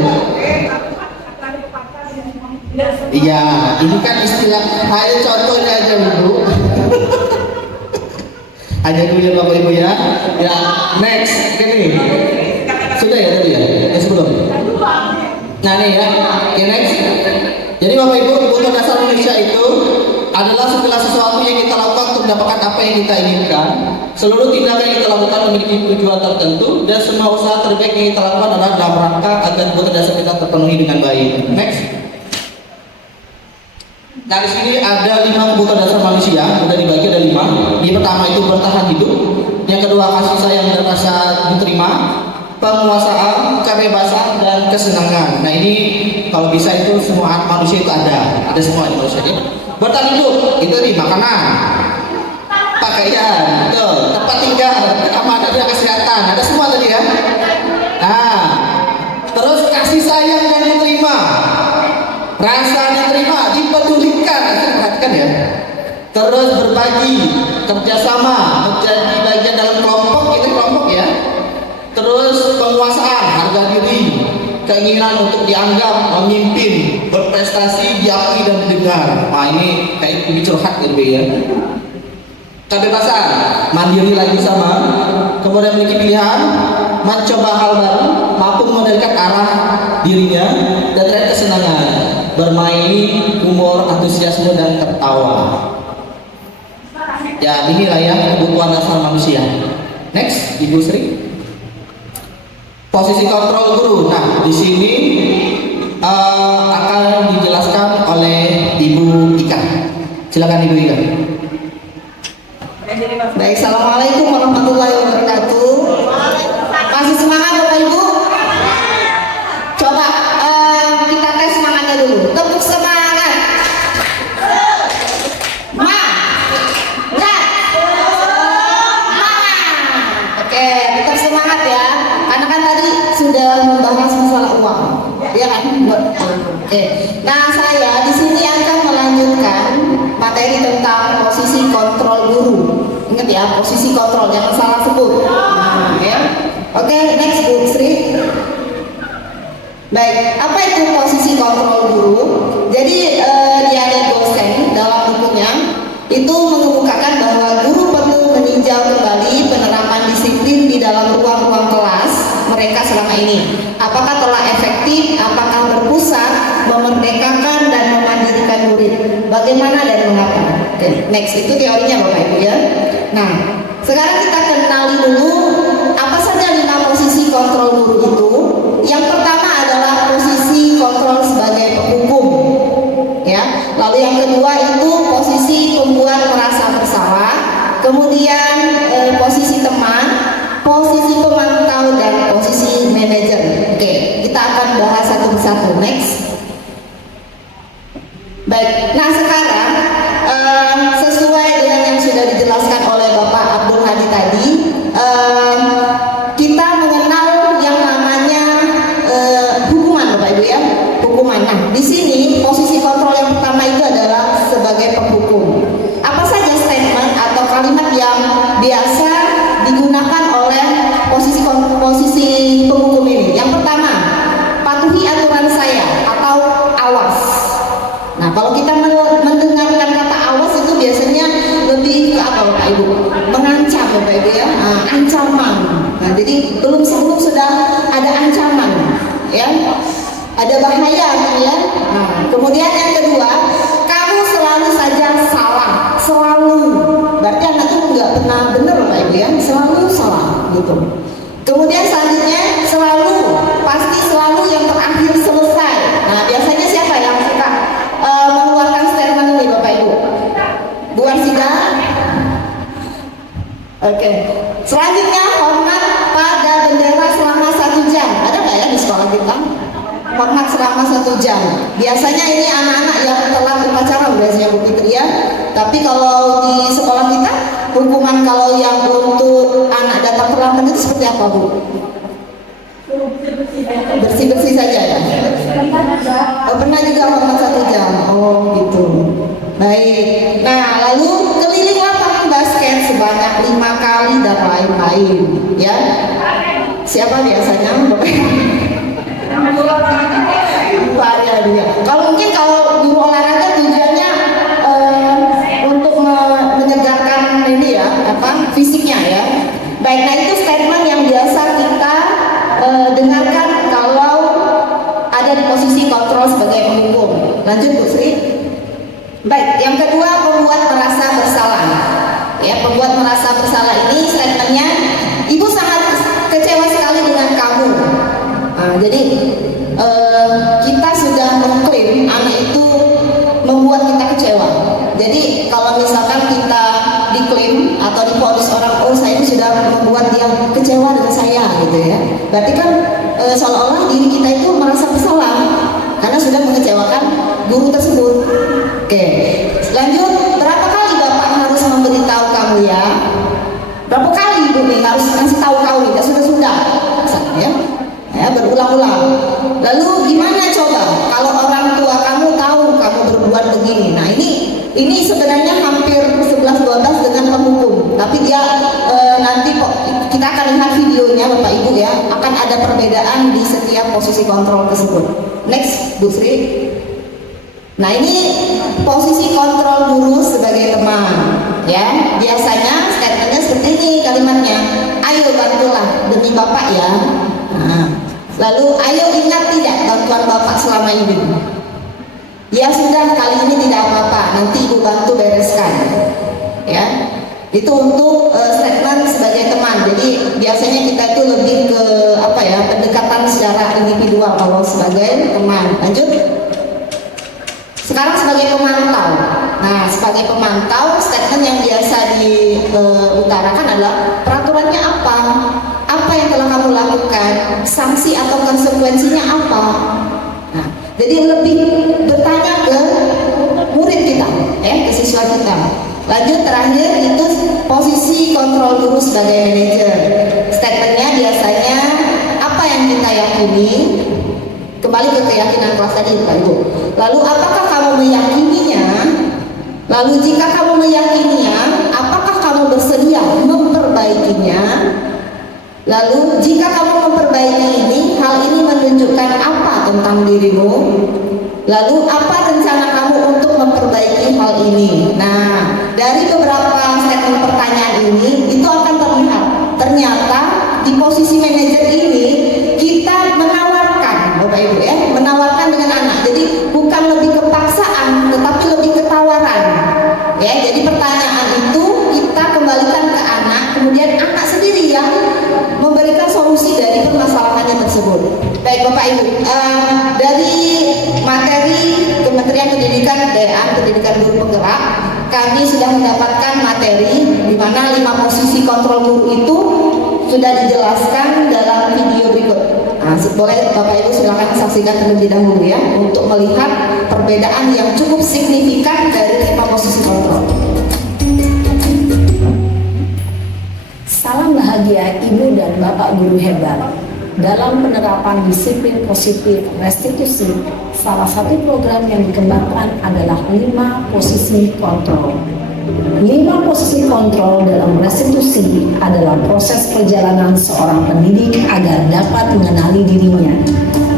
Iya, ini kan istilah. Ayo contohnya aja Bu. Aja dulu ya Bapak Ibu ya. Ya, next gini. Sudah ya tadi ya? Sebelum. Nah nih ya, okay, next. Jadi Bapak Ibu, kebutuhan dasar manusia itu adalah segala sesuatu yang kita lakukan untuk mendapatkan apa yang kita inginkan. Seluruh tindakan yang kita lakukan memiliki tujuan tertentu dan semua usaha terbaik yang kita lakukan adalah dalam rangka agar kebutuhan dasar kita terpenuhi dengan baik. Next. Nah di sini ada 5 kebutuhan dasar manusia, sudah dibagi ada 5. Yang pertama itu bertahan hidup, yang kedua kasih sayang dan rasa diterima, penguasaan, kebebasan dan kesenangan. Nah ini kalau bisa itu semua manusia itu ada semua di manusia ini. Bertahan hidup itu nih makanan, pakaian, betul, tempat tinggal, keamanan dan kesehatan, ada semua tadi ya. Nah terus kasih sayang dan diterima. Rasa diterima, dipedulikan, perhatikan ya. Terus berbagi, kerjasama, menjadi bagian dalam kelompok, kita kelompok ya. Terus penguasaan, harga diri, keinginan untuk dianggap memimpin, berprestasi, diakui dan didengar. Nah ini kayak lebih curhat gitu ya. Kebebasan, mandiri lagi sama, kemudian memiliki pilihan, mencoba hal baru, mampu mengendalikan arah dirinya, dan terakhir kesenangan, bermain, humor, antusiasme dan tertawa. Ya inilah ya kebutuhan dasar manusia. Next, Ibu Sri. Posisi kontrol guru. Nah, di sini akan dijelaskan oleh Ibu Ika. Silakan Ibu Ika. Baik, assalamualaikum warahmatullahi wabarakatuh. Masih semangat Bapak Ibu? Coba kita tes semangatnya dulu. Tepuk semangat. Oke, tetap semangat ya. Karena kan tadi sudah membahas masalah uang, ya kan? Oke. Nah, saya di sini akan melanjutkan materi tentang posisi kontrol guru. Ingat ya, posisi kontrol, jangan salah sebut. Nah, ya. Oke, next Bu Sri. Baik, apa itu posisi kontrol guru? Jadi Diane dosen dalam bukunya itu mengemukakan bahwa guru perlu meninjau kembali penerapan disiplin di dalam ruang-ruang kelas mereka selama ini. Apakah telah efektif, apakah berpusat, memerdekakan dan memandirikan murid, bagaimana dan mengapa. Oke, next, itu teorinya Bapak Ibu ya. Nah, sekarang kita kenali dulu apa saja 5 posisi kontrol guru itu. Yang pertama adalah posisi kontrol sebagai penghukum, ya. Lalu yang kedua itu posisi pembuat merasa bersalah, kemudian posisi teman, posisi pemantau dan posisi manajer. Oke, kita akan bahas satu persatu. Next. Baik, nah sekarang sesuai dengan yang sudah dijelaskan oleh Bapak Abdul Hadi tadi, kita mengenal yang namanya hukuman, Bapak Ibu ya, hukuman. Nah, di sini posisi kontrol yang pertama itu adalah sebagai penghukum. Apa saja statement atau kalimat yang biasa digunakan oleh posisi penghukum ini? Yang pertama, patuhi aturan saya atau awas. Nah, kalau kita mendengarkan kata awas itu biasanya lebih ke apa Bapak Ibu? Mengancam Bapak Ibu ya, ancaman. Nah, jadi belum sebelum sudah ada ancaman, ya, ada bahaya kan ya. Nah, kemudian yang kedua, kamu selalu saja salah, selalu. Berarti anak itu nggak pernah benar Bapak Ibu ya, selalu salah gitu. Kemudian selanjutnya selalu, pasti selalu yang terakhir selesai. Nah, biasanya siapa yang suka mengeluarkan statement ini Bapak Ibu? Bu Arsida. Oke. Selanjutnya hormat pada bendera selama 1 jam. Ada nggak ya di sekolah kita? Hormat selama 1 jam. Biasanya ini anak-anak yang telat upacara biasanya Bu Fitri ya. Tapi kalau di sekolah kita hukuman kalau yang untuk anak datang terlambat itu seperti apa Bu? Bersih-bersih saja ya. Oh, pernah juga hormat 1 jam. Oh gitu. Baik. Nah, lalu keliling lapangan basket sebanyak 5 kali dan lain-lain. Ya. Siapa biasanya? Banyak dia. Kalau mungkin kalau guru olahraga tujuannya untuk menyegarkan ini ya, apa fisiknya ya. Baik, nah itu statement yang biasa kita dengarkan kalau ada di posisi kontrol sebagai penghukum. Lanjut Bu Sri. Baik, yang kedua membuat merasa bersalah. Ya, membuat merasa bersalah ini statementnya, ibu sangat kecewa sekali dengan kamu. Nah, jadi kita sudah mengklaim anak itu membuat kita kecewa. Jadi kalau misalkan kita diklaim atau divonis orang, oh saya itu sudah membuat dia kecewa dengan saya gitu ya. Berarti kan seolah-olah diri kita itu merasa bersalah karena sudah mengecewakan guru tersebut. Oke, lanjut. Berapa kali Bapak harus memberitahu kamu ya? Berapa kali Ibu nih harus kasih tahu kamu ya? Sudah ya, berulang-ulang. Lalu gimana coba kalau orang tua kamu tahu kamu berbuat begini? Nah ini sebenarnya hampir 11-12 dengan penghukum. Tapi dia nanti kita akan lihat videonya Bapak Ibu ya, akan ada ada perbedaan di setiap posisi kontrol tersebut. Next, Bu Sri. Nah, ini posisi kontrol guru sebagai teman, ya. Biasanya statementnya seperti ini kalimatnya. Ayo bantulah demi Bapak ya. Nah, lalu ayo ingat tidak bantuan Bapak selama ini? Ya sudah, kali ini tidak apa-apa, nanti Ibu bantu bereskan. Ya. Itu untuk statement sebagai teman. Jadi biasanya kita itu lebih ke apa ya, pendekatan secara individual kalau sebagai teman. Lanjut. Sekarang sebagai pemantau. Nah, sebagai pemantau, statement yang biasa diutarakan adalah peraturannya apa? Apa yang telah kamu lakukan? Sanksi atau konsekuensinya apa? Nah, jadi lebih bertanya ke murid kita, ya, ke siswa kita. Lanjut, terakhir itu posisi kontrol guru sebagai manajer. Statementnya biasanya apa yang kita yakini, kembali ke keyakinan kelas tadi Pak Ibu. Lalu apakah kamu meyakininya? Lalu jika kamu meyakininya, apakah kamu bersedia memperbaikinya? Lalu jika kamu memperbaiki ini, hal ini menunjukkan apa tentang dirimu? Lalu apa rencana kamu untuk memperbaiki hal ini? Nah, dari beberapa statement pertanyaan ini, itu akan terlihat ternyata di posisi manajer ini kita menawarkan, Bapak Ibu ya, menawarkan dengan anak. Jadi bukan lebih ke paksaan, tetapi lebih ke tawaran. Ya, jadi pertanyaan itu kita kembalikan ke anak, kemudian anak sendiri yang memberikan solusi dari permasalahannya tersebut. Baik Bapak Ibu, dari materi Kementerian Pendidikan Guru Penggerak, kami sudah mendapatkan materi di mana 5 posisi kontrol guru itu sudah dijelaskan dalam video berikut. Nah, boleh Bapak Ibu silakan saksikan terlebih dahulu ya, untuk melihat perbedaan yang cukup signifikan dari 5 posisi kontrol. Salam bahagia Ibu dan Bapak guru hebat. Dalam penerapan disiplin positif restitusi, salah satu program yang dikembangkan adalah 5 posisi kontrol. 5 posisi kontrol dalam restitusi adalah proses perjalanan seorang pendidik agar dapat mengenali dirinya.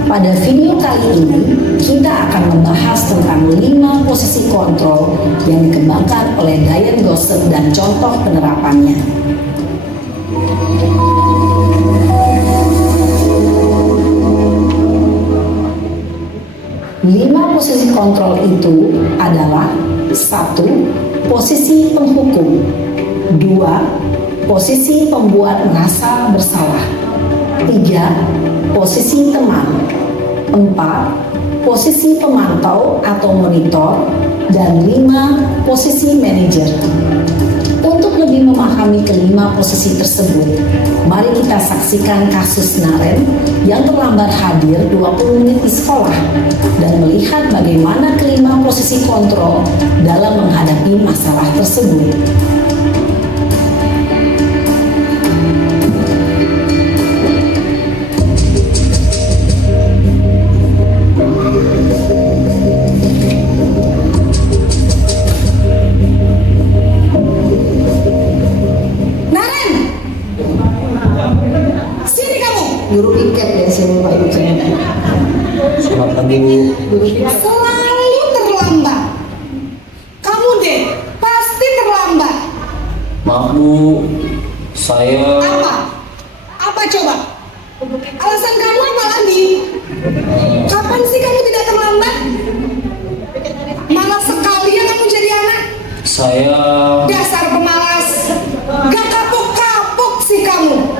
Pada video kali ini, kita akan membahas tentang 5 posisi kontrol yang dikembangkan oleh Diane Gossett dan contoh penerapannya. 5 posisi kontrol itu adalah 1. Posisi penghukum, 2. Posisi pembuat merasa bersalah, 3. Posisi teman, 4. Posisi pemantau atau monitor, dan 5. Posisi manajer. Untuk lebih memahami kelima posisi tersebut, mari kita saksikan kasus Naren yang terlambat hadir 20 menit di sekolah dan melihat bagaimana kelima posisi kontrol dalam menghadapi masalah tersebut. Guru piket ya semua Pak Ibu saya. Selamat pagi Bu. Selalu terlambat. Kamu deh pasti terlambat. Maaf Bu, saya Apa coba? Alasan kamu apa lagi? Kapan sih kamu tidak terlambat? Malas sekali ya kamu jadi anak. saya Dasar pemalas. Gak kapok-kapok sih kamu.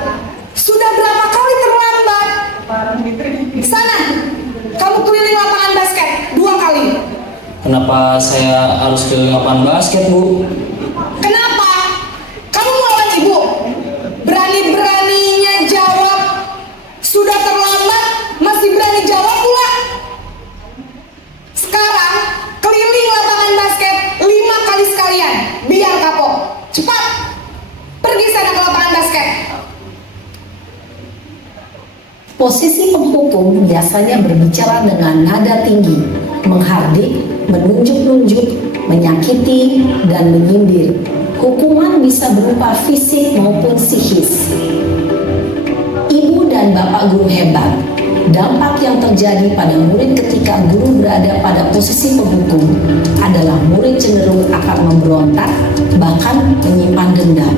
Sudah berapa kali terlambat? Sana, kamu keliling lapangan basket 2 kali. kenapa saya harus ke lapangan basket Bu? Kenapa? Kamu melawan ibu? Berani-beraninya jawab. Sudah terlambat, masih berani jawab pula. Sekarang, keliling lapangan basket 5 kali sekalian. Biar kapok. Cepat, pergi sana ke lapangan basket. Posisi penghukum biasanya berbicara dengan nada tinggi, menghardik, menunjuk-nunjuk, menyakiti, dan menyindir. Hukuman bisa berupa fisik maupun psikis. Ibu dan dan Bapak guru hebat, dampak yang terjadi pada murid ketika guru berada pada posisi penghukum adalah murid cenderung akan memberontak, bahkan menyimpan dendam.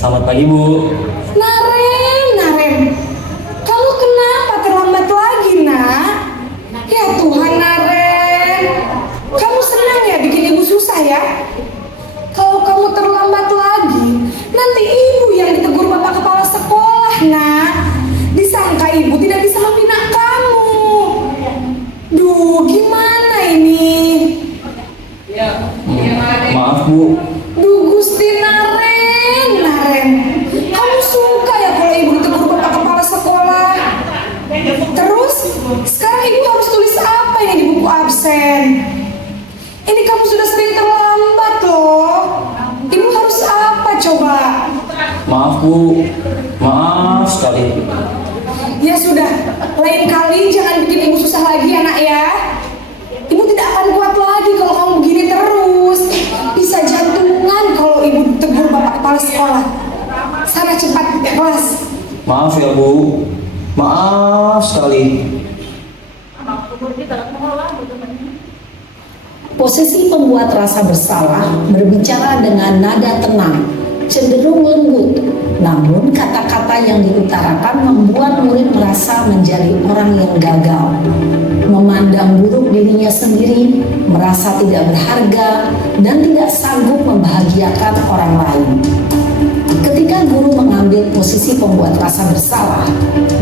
Selamat pagi, Bu. Naren, kamu kenapa terlambat lagi, nak? Ya Tuhan, Naren, kamu senang ya bikin ibu susah ya? Kalau kamu terlambat lagi, nanti ibu yang ditegur bapak kepala sekolah, nak. Disangka ibu tidak bisa membina kamu. Duh, gimana ini? Maaf, Bu. Duh, Gusti Naren, kamu suka ya kalau ibu ditegur bapak kepala sekolah? Terus, sekarang ibu harus tulis apa ini di buku absen? Ini kamu sudah sering terlambat loh. Ibu harus apa coba? Maaf, Bu. Maaf sekali. Ya sudah, lain kali jangan bikin ibu susah lagi ya nak ya. Ibu tidak akan kuat lagi kalau kamu begini terus. Bisa jantungan kalau ibu tegur bapak kepala sekolah. Sana cepat ke kelas. Maaf ya, Bu. Maaf sekali. Posisi pembuat rasa bersalah berbicara dengan nada tenang, cenderung lembut, namun kata-kata yang diutarakan membuat murid merasa menjadi orang yang gagal, memandang buruk dirinya sendiri, merasa tidak berharga, dan tidak sanggup membahagiakan orang lain. Ketika guru mengambil posisi pembuat rasa bersalah,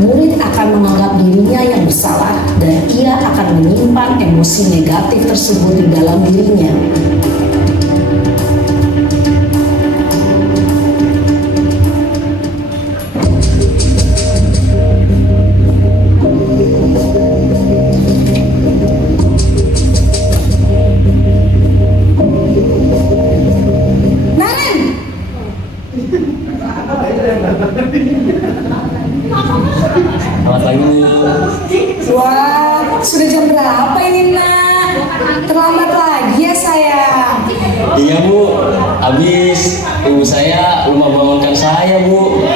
murid akan menganggap dirinya yang bersalah dan ia akan menyimpan emosi negatif tersebut di dalam dirinya. Selamat pagi, Bu. Wah, sudah jam berapa ini nak? Terlambat lagi ya sayang. Iya, Bu. Habis ibu saya lupa bangunkan saya, Bu.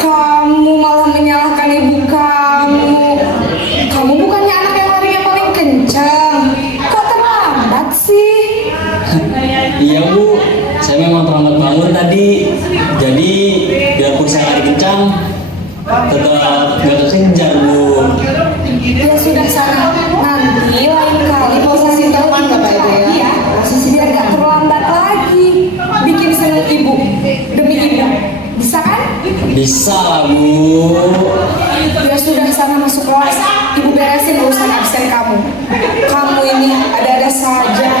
Kamu malah menyalahkan ibu kamu. Kamu bukannya anak yang larinya paling kencang. Kok terlambat sih? Iya, Bu. Saya memang terlambat bangun tadi. Jadi, biarpun saya lari kencang, tetap gak kekejar, Bu. Ya sudah sana. Nanti lain kali posisi teman Bapak Ibu ya. Biar gak terlambat lagi. Bikin seneng ibu demi ibu. Bisa kan? Bisa lah, Bu. Ya sudah sana masuk kelas. Ibu beresin urusan absen kamu. Kamu ini ada-ada saja.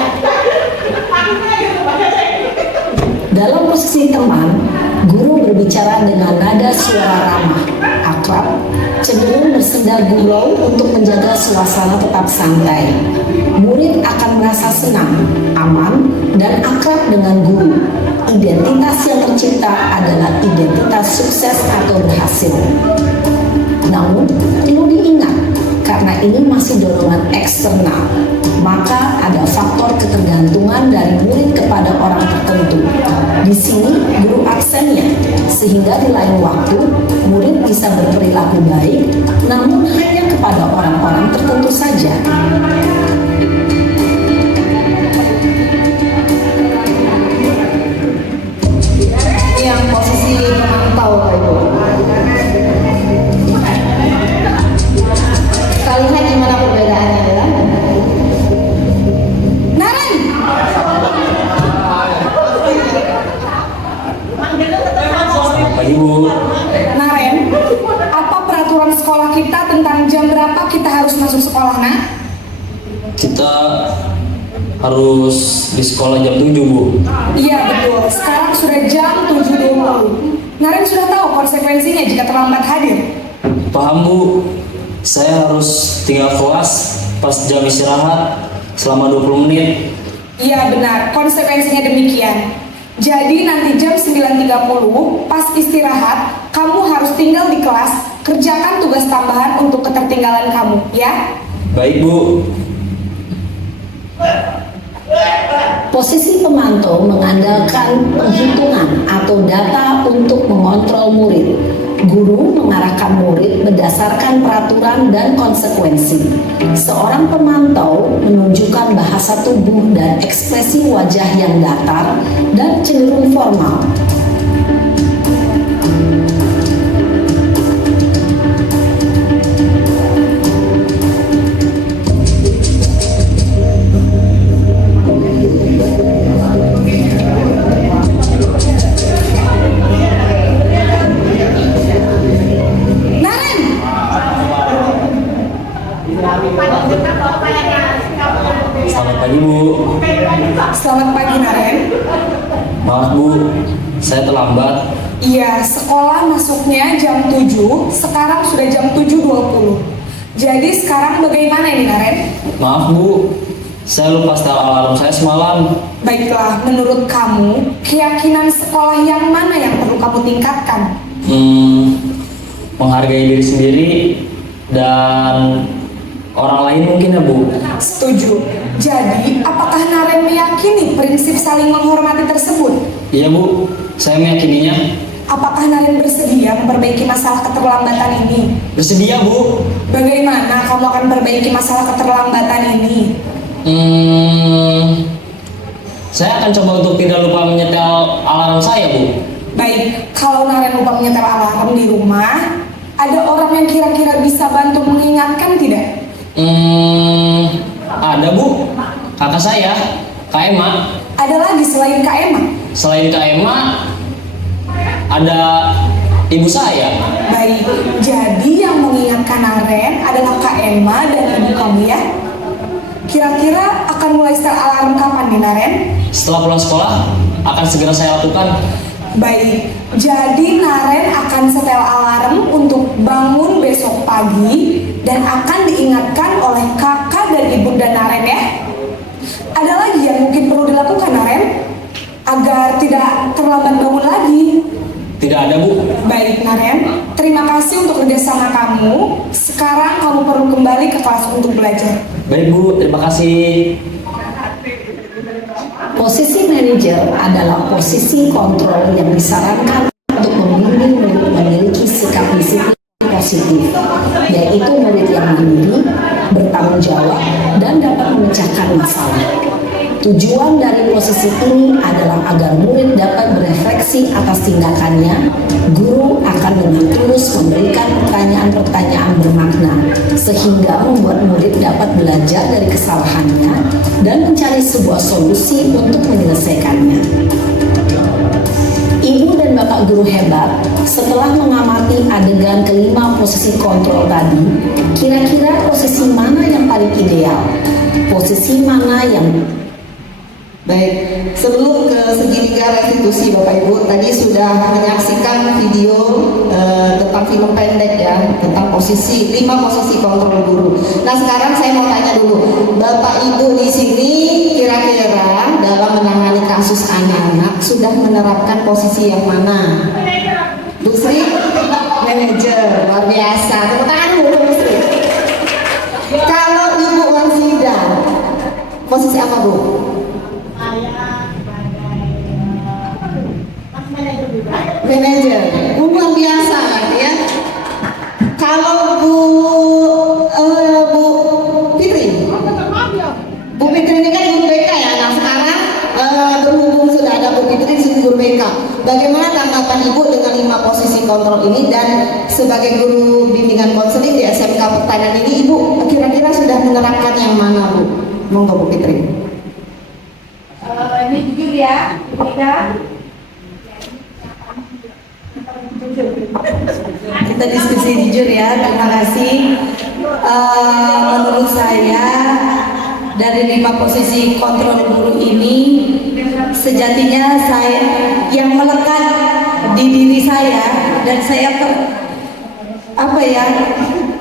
Dalam posisi teman, guru berbicara dengan nada suara ramah, akrab, cenderung bersenda gurau untuk menjaga suasana tetap santai. Murid akan merasa senang, aman, dan akrab dengan guru. Identitas yang tercipta adalah identitas sukses atau berhasil. Namun, perlu diingat, karena ini masih dorongan eksternal, maka ada faktor ketergantungan dari murid kepada orang tertentu. Di sini guru aksennya, sehingga di lain waktu murid bisa berperilaku baik, namun hanya kepada orang-orang tertentu saja. Yang posisi pemantau, Pak Ibu. Kita lihat di mana perbedaannya ya. Naren, Selamat pagi, Bu. Naren, apa peraturan sekolah kita tentang jam berapa kita harus masuk sekolah, nak? Kita harus di sekolah jam 7, Bu. Iya betul, sekarang sudah jam 7.20. Naren sudah tahu konsekuensinya jika terlambat hadir. Paham, Bu. Saya harus tinggal kelas pas jam istirahat selama 20 menit. Iya benar, konsekuensinya demikian. Jadi nanti jam 9.30 pas istirahat, kamu harus tinggal di kelas, kerjakan tugas tambahan untuk ketertinggalan kamu, ya? Baik, Bu. Posisi pemantau mengandalkan penghitungan atau data untuk mengontrol murid. Guru mengarahkan murid berdasarkan peraturan dan konsekuensi. Seorang pemantau menunjukkan bahasa tubuh dan ekspresi wajah yang datar dan cenderung formal. Naren, Selamat pagi, Bu. selamat pagi Naren. Maaf, Bu. Saya terlambat. Iya, sekolah masuknya jam 7, sekarang sudah jam 7.20. Jadi sekarang bagaimana ini Naren? Maaf, Bu. Saya lupa setel alarm saya semalam. Baiklah, menurut kamu, keyakinan sekolah yang mana yang perlu kamu tingkatkan? Menghargai diri sendiri dan orang lain mungkin ya, Bu. Setuju. Jadi, apakah Naren meyakini prinsip saling menghormati tersebut? Iya, Bu. Saya meyakininya. Apakah Naren bersedia memperbaiki masalah keterlambatan ini? Bersedia, Bu. Bagaimana kamu akan perbaiki masalah keterlambatan ini? Saya akan coba untuk tidak lupa menyetel alarm saya, Bu. Baik, kalau Naren lupa menyetel alarm di rumah, ada orang yang kira-kira bisa bantu mengingatkan tidak? Ada, Bu. Kakak saya, Kak Emma. Ada lagi selain Kak Emma? Selain Kak Emma, ada ibu saya. Baik, jadi yang mengingatkan Naren adalah Kak Emma dan ibu kamu ya? Kira-kira akan mulai setel alarm kapan nih Naren? Setelah pulang sekolah, akan segera saya lakukan. Baik, jadi Naren akan setel alarm untuk bangun besok pagi dan akan diingatkan oleh kakak dan ibunda Naren ya. Ada lagi yang mungkin perlu dilakukan Naren agar tidak terlambat bangun lagi. Tidak ada, Bu. Baik Naren, terima kasih untuk kerjasama kamu. Sekarang kamu perlu kembali ke kelas untuk belajar. Baik, Bu. Terima kasih. Posisi manajer adalah posisi kontrol yang disarankan untuk membimbing murid memiliki sikap disiplin positif, yaitu murid yang mandiri, bertanggung jawab, dan dapat memecahkan masalah. Tujuan dari posisi ini adalah agar murid dapat berefleksi atas tindakannya. Guru akan dengan tulus memberikan pertanyaan-pertanyaan bermakna, sehingga membuat murid dapat belajar dari kesalahannya dan mencari sebuah solusi untuk menyelesaikannya. Ibu dan Bapak guru hebat, setelah mengamati adegan kelima posisi kontrol tadi, kira-kira posisi mana yang paling ideal? Posisi mana yang Baik, sebelum ke segitiga restitusi Bapak Ibu, tadi sudah menyaksikan video tentang film pendek ya, tentang 5 posisi kontrol guru. Nah sekarang saya mau tanya dulu, Bapak Ibu di sini kira-kira dalam menangani kasus anak-anak sudah menerapkan posisi yang mana? Bu Sri, manajer, luar biasa. Tepuk tangan dulu Bu Sri. Kalau Ibu Wansida, posisi apa Bu? Manajer, luar biasa kan ya. Kalau Bu Fitri, Bu Fitri ini kan guru BK ya. Nah sekarang berhubung sudah ada Bu Fitri di guru BK, bagaimana tanggapan Ibu dengan 5 posisi kontrol ini, dan sebagai guru bimbingan konseling di SMK Pertanian ini, Ibu kira-kira sudah menerapkan yang mana Bu? Monggo Bu Fitri. Ini jujur ya, kita diskusi jujur ya, terima kasih. Menurut saya dari 5 posisi kontrol guru ini, sejatinya saya yang melekat di diri saya, dan saya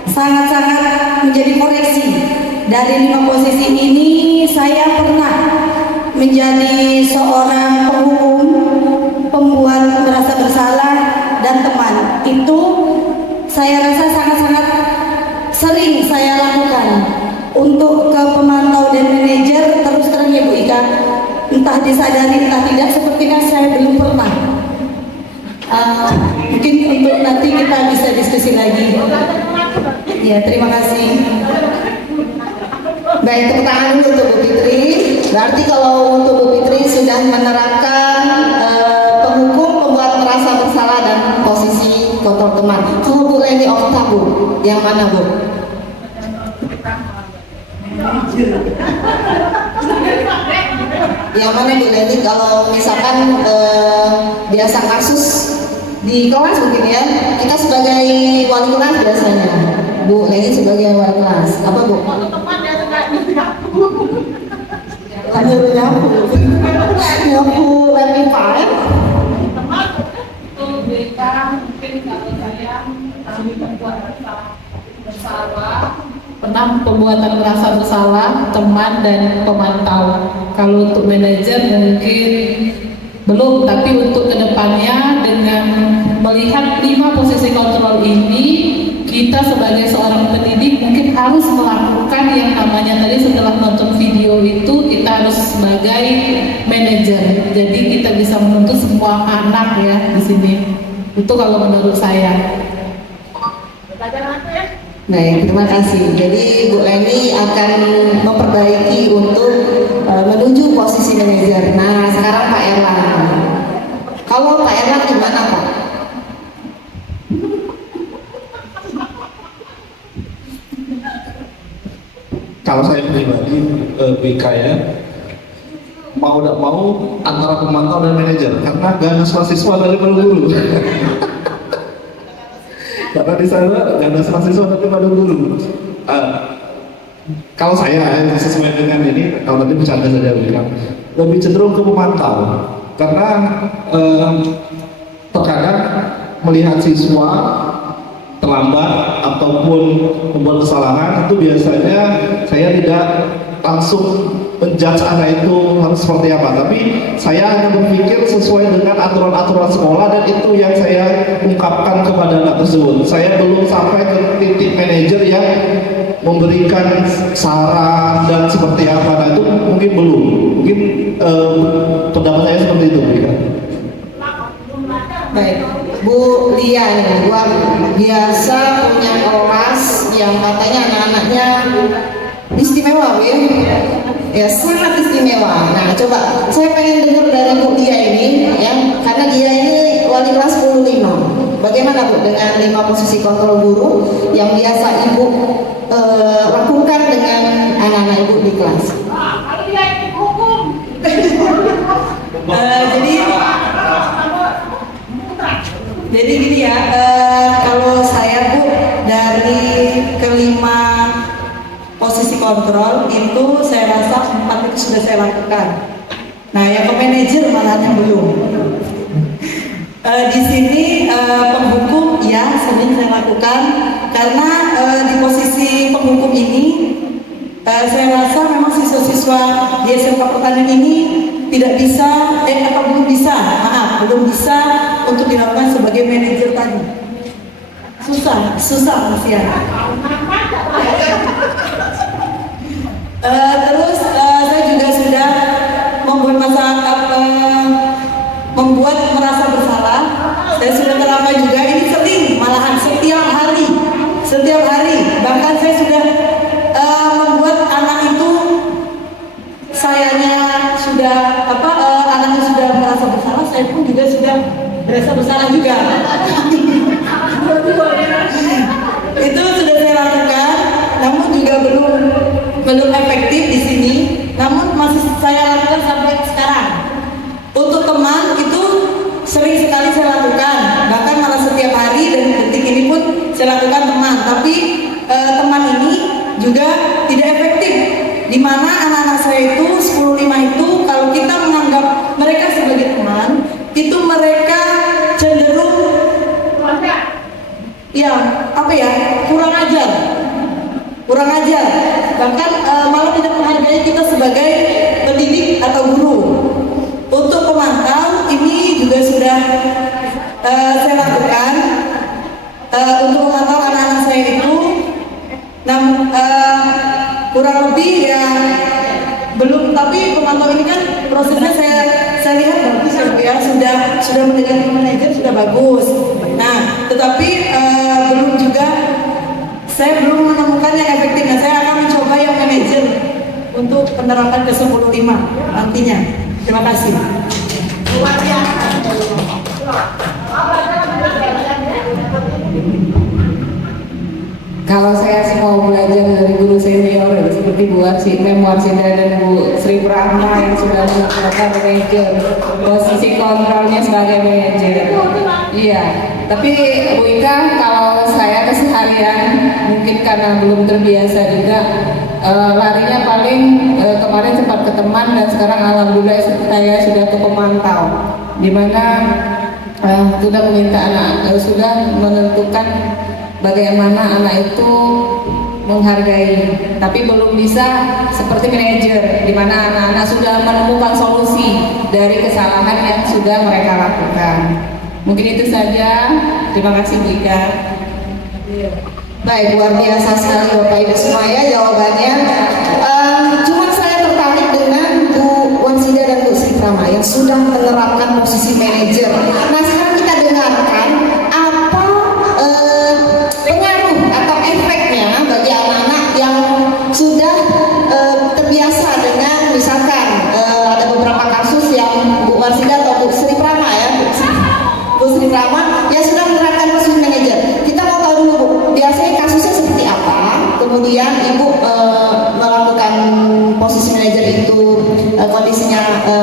sangat-sangat menjadi koreksi dari 5 posisi ini saya pernah menjadi seorang penghukum, pembuat merasa bersalah, dan teman. Itu saya rasa sangat-sangat sering saya lakukan. Untuk ke pemantau dan manajer, terus terang ya Bu Ika, entah disadari entah tidak, sepertinya saya belum pernah. Mungkin untuk nanti kita bisa diskusi lagi. Ya, terima kasih. Baik, tepuk tangan dulu untuk Bu Fitri. Berarti kalau untuk Bu Fitri sudah menerapkan penghukum, pembuat merasa bersalah, dan posisi kontrol teman. Kalau Bu Leni Okta, Bu, yang mana Bu? Yang mana Bu Leni kalau misalkan biasa kasus di kelas mungkin ya, kita sebagai wali kelas biasanya, Bu Leni sebagai wali kelas, apa Bu? Nyuruh nyapu level 5. Untuk berita mungkin kalau saya kami membuat bersalah, pernah pembuatan merasa bersalah teman dan pemantau. Kalau untuk manajer mungkin belum, tapi untuk kedepannya dengan melihat 5 posisi kontrol ini, kita sebagai seorang pendidik mungkin harus melakukan yang namanya tadi setelah nonton video itu kita harus sebagai manajer. Jadi kita bisa menuntut semua anak ya di sini. Itu kalau menurut saya. Baik, terima kasih. Jadi Bu Leni akan memperbaiki untuk menuju posisi manajer. Nah, sekarang Pak Erlang. Kalau Pak Erlang gimana Pak? Kalau saya pribadi BK ya, mau tidak mau antara pemantau dan manajer, karena ganas mahasiswa daripada guru. Karena di sana ganas mahasiswa daripada guru. Kalau saya sesuai dengan ini, kalau tadi bercanda saja bilang, lebih cenderung ke pemantau, karena terkadang melihat siswa terlambat ataupun membuat kesalahan, itu biasanya saya tidak langsung menjudge anak itu harus seperti apa, tapi saya hanya berpikir sesuai dengan aturan-aturan sekolah, dan itu yang saya ungkapkan kepada anak tersebut. Saya belum sampai ke titik manajer yang memberikan saran dan seperti apa, nah itu mungkin belum, mungkin pendapat saya seperti itu. Baik, Bu Lia nih, luar biasa punya kelas yang katanya anak-anaknya istimewa, Bu ya? Ya, sangat istimewa. Nah, coba saya pengen dengar dari Bu Lia ini, ya, karena dia ini wali kelas 15. Bagaimana Bu dengan 5 posisi kontrol guru yang biasa Ibu lakukan dengan anak-anak Ibu di kelas? Jadi gini ya, kalau saya Bu dari kelima posisi kontrol itu saya rasa 4 itu sudah saya lakukan. Nah, yang ke manajer malahnya belum. Di sini penghukum ya sering saya lakukan, karena di posisi penghukum ini saya rasa memang siswa-siswa di SMK Pertanian ini tidak bisa, belum bisa untuk dilakukan sebagai manajer tadi. Susah Mas ya. Terus saya juga sudah membuat merasa bersalah. Saya sudah terapkan juga, ini sering, malahan setiap hari. Bahkan saya sudah membuat anak itu, anaknya sudah merasa bersalah, saya pun juga sudah merasa bersalah juga. Itu sudah saya lakukan, namun juga belum efektif di sini. Namun masih saya lakukan sampai sekarang. Untuk teman itu sering sekali saya lakukan, bahkan malah setiap hari, dan detik ini pun saya lakukan teman. Tapi teman ini juga tidak efektif, di mana anak-anak saya itu 10-5 itu kalau kita menganggap mereka sebagai teman, itu mereka cenderung kurang ajar. kurang ajar, bahkan malah tidak menghargai kita sebagai pendidik atau guru. Untuk pemantau ini juga sudah saya lakukan untuk memantau anak-anak saya itu, kurang lebih ya belum, tapi pemantau ini kan prosesnya saya lihat bagus ya, sudah menjadi manajer sudah bagus. Nah, tetapi belum juga, saya belum menemukan yang efektif. Nah, saya akan mencoba yang manajer untuk penerapan ke 10-5 nantinya. Terima kasih. Kalau saya sih mau belajar dari guru senior seperti Bu Arsida dan Bu Sri Prahma yang sudah melakukan manajer, posisi kontrolnya sebagai manajer. Iya, tapi Bu Ika, kalau saya keseharian mungkin karena belum terbiasa juga, larinya paling kemarin sempat ke teman dan sekarang alhamdulillah saya sudah ke pemantau, di mana sudah meminta sudah menentukan bagaimana anak itu menghargai, tapi belum bisa seperti manajer, di mana anak-anak sudah menemukan solusi dari kesalahan yang sudah mereka lakukan. Mungkin itu saja. Terima kasih Bu Ika. Baik, luar biasa sekali Bapak Ibu semuanya jawabannya. Cuma saya tertarik dengan Bu Warsida dan Bu Sri Prama yang sudah menerapkan posisi manajer. Nah, sekarang kita dengarkan apa pengaruh atau efeknya bagi anak-anak yang sudah terbiasa dengan misalkan ada beberapa kasus yang Bu Warsida atau Bu Sri Prama ya, Bu Sri Prama yang sudah menerapkan posisi manajer. Kita mau tahu dulu Bu, biasanya kasusnya seperti apa, kemudian Ibu melakukan posisi manajer itu kondisinya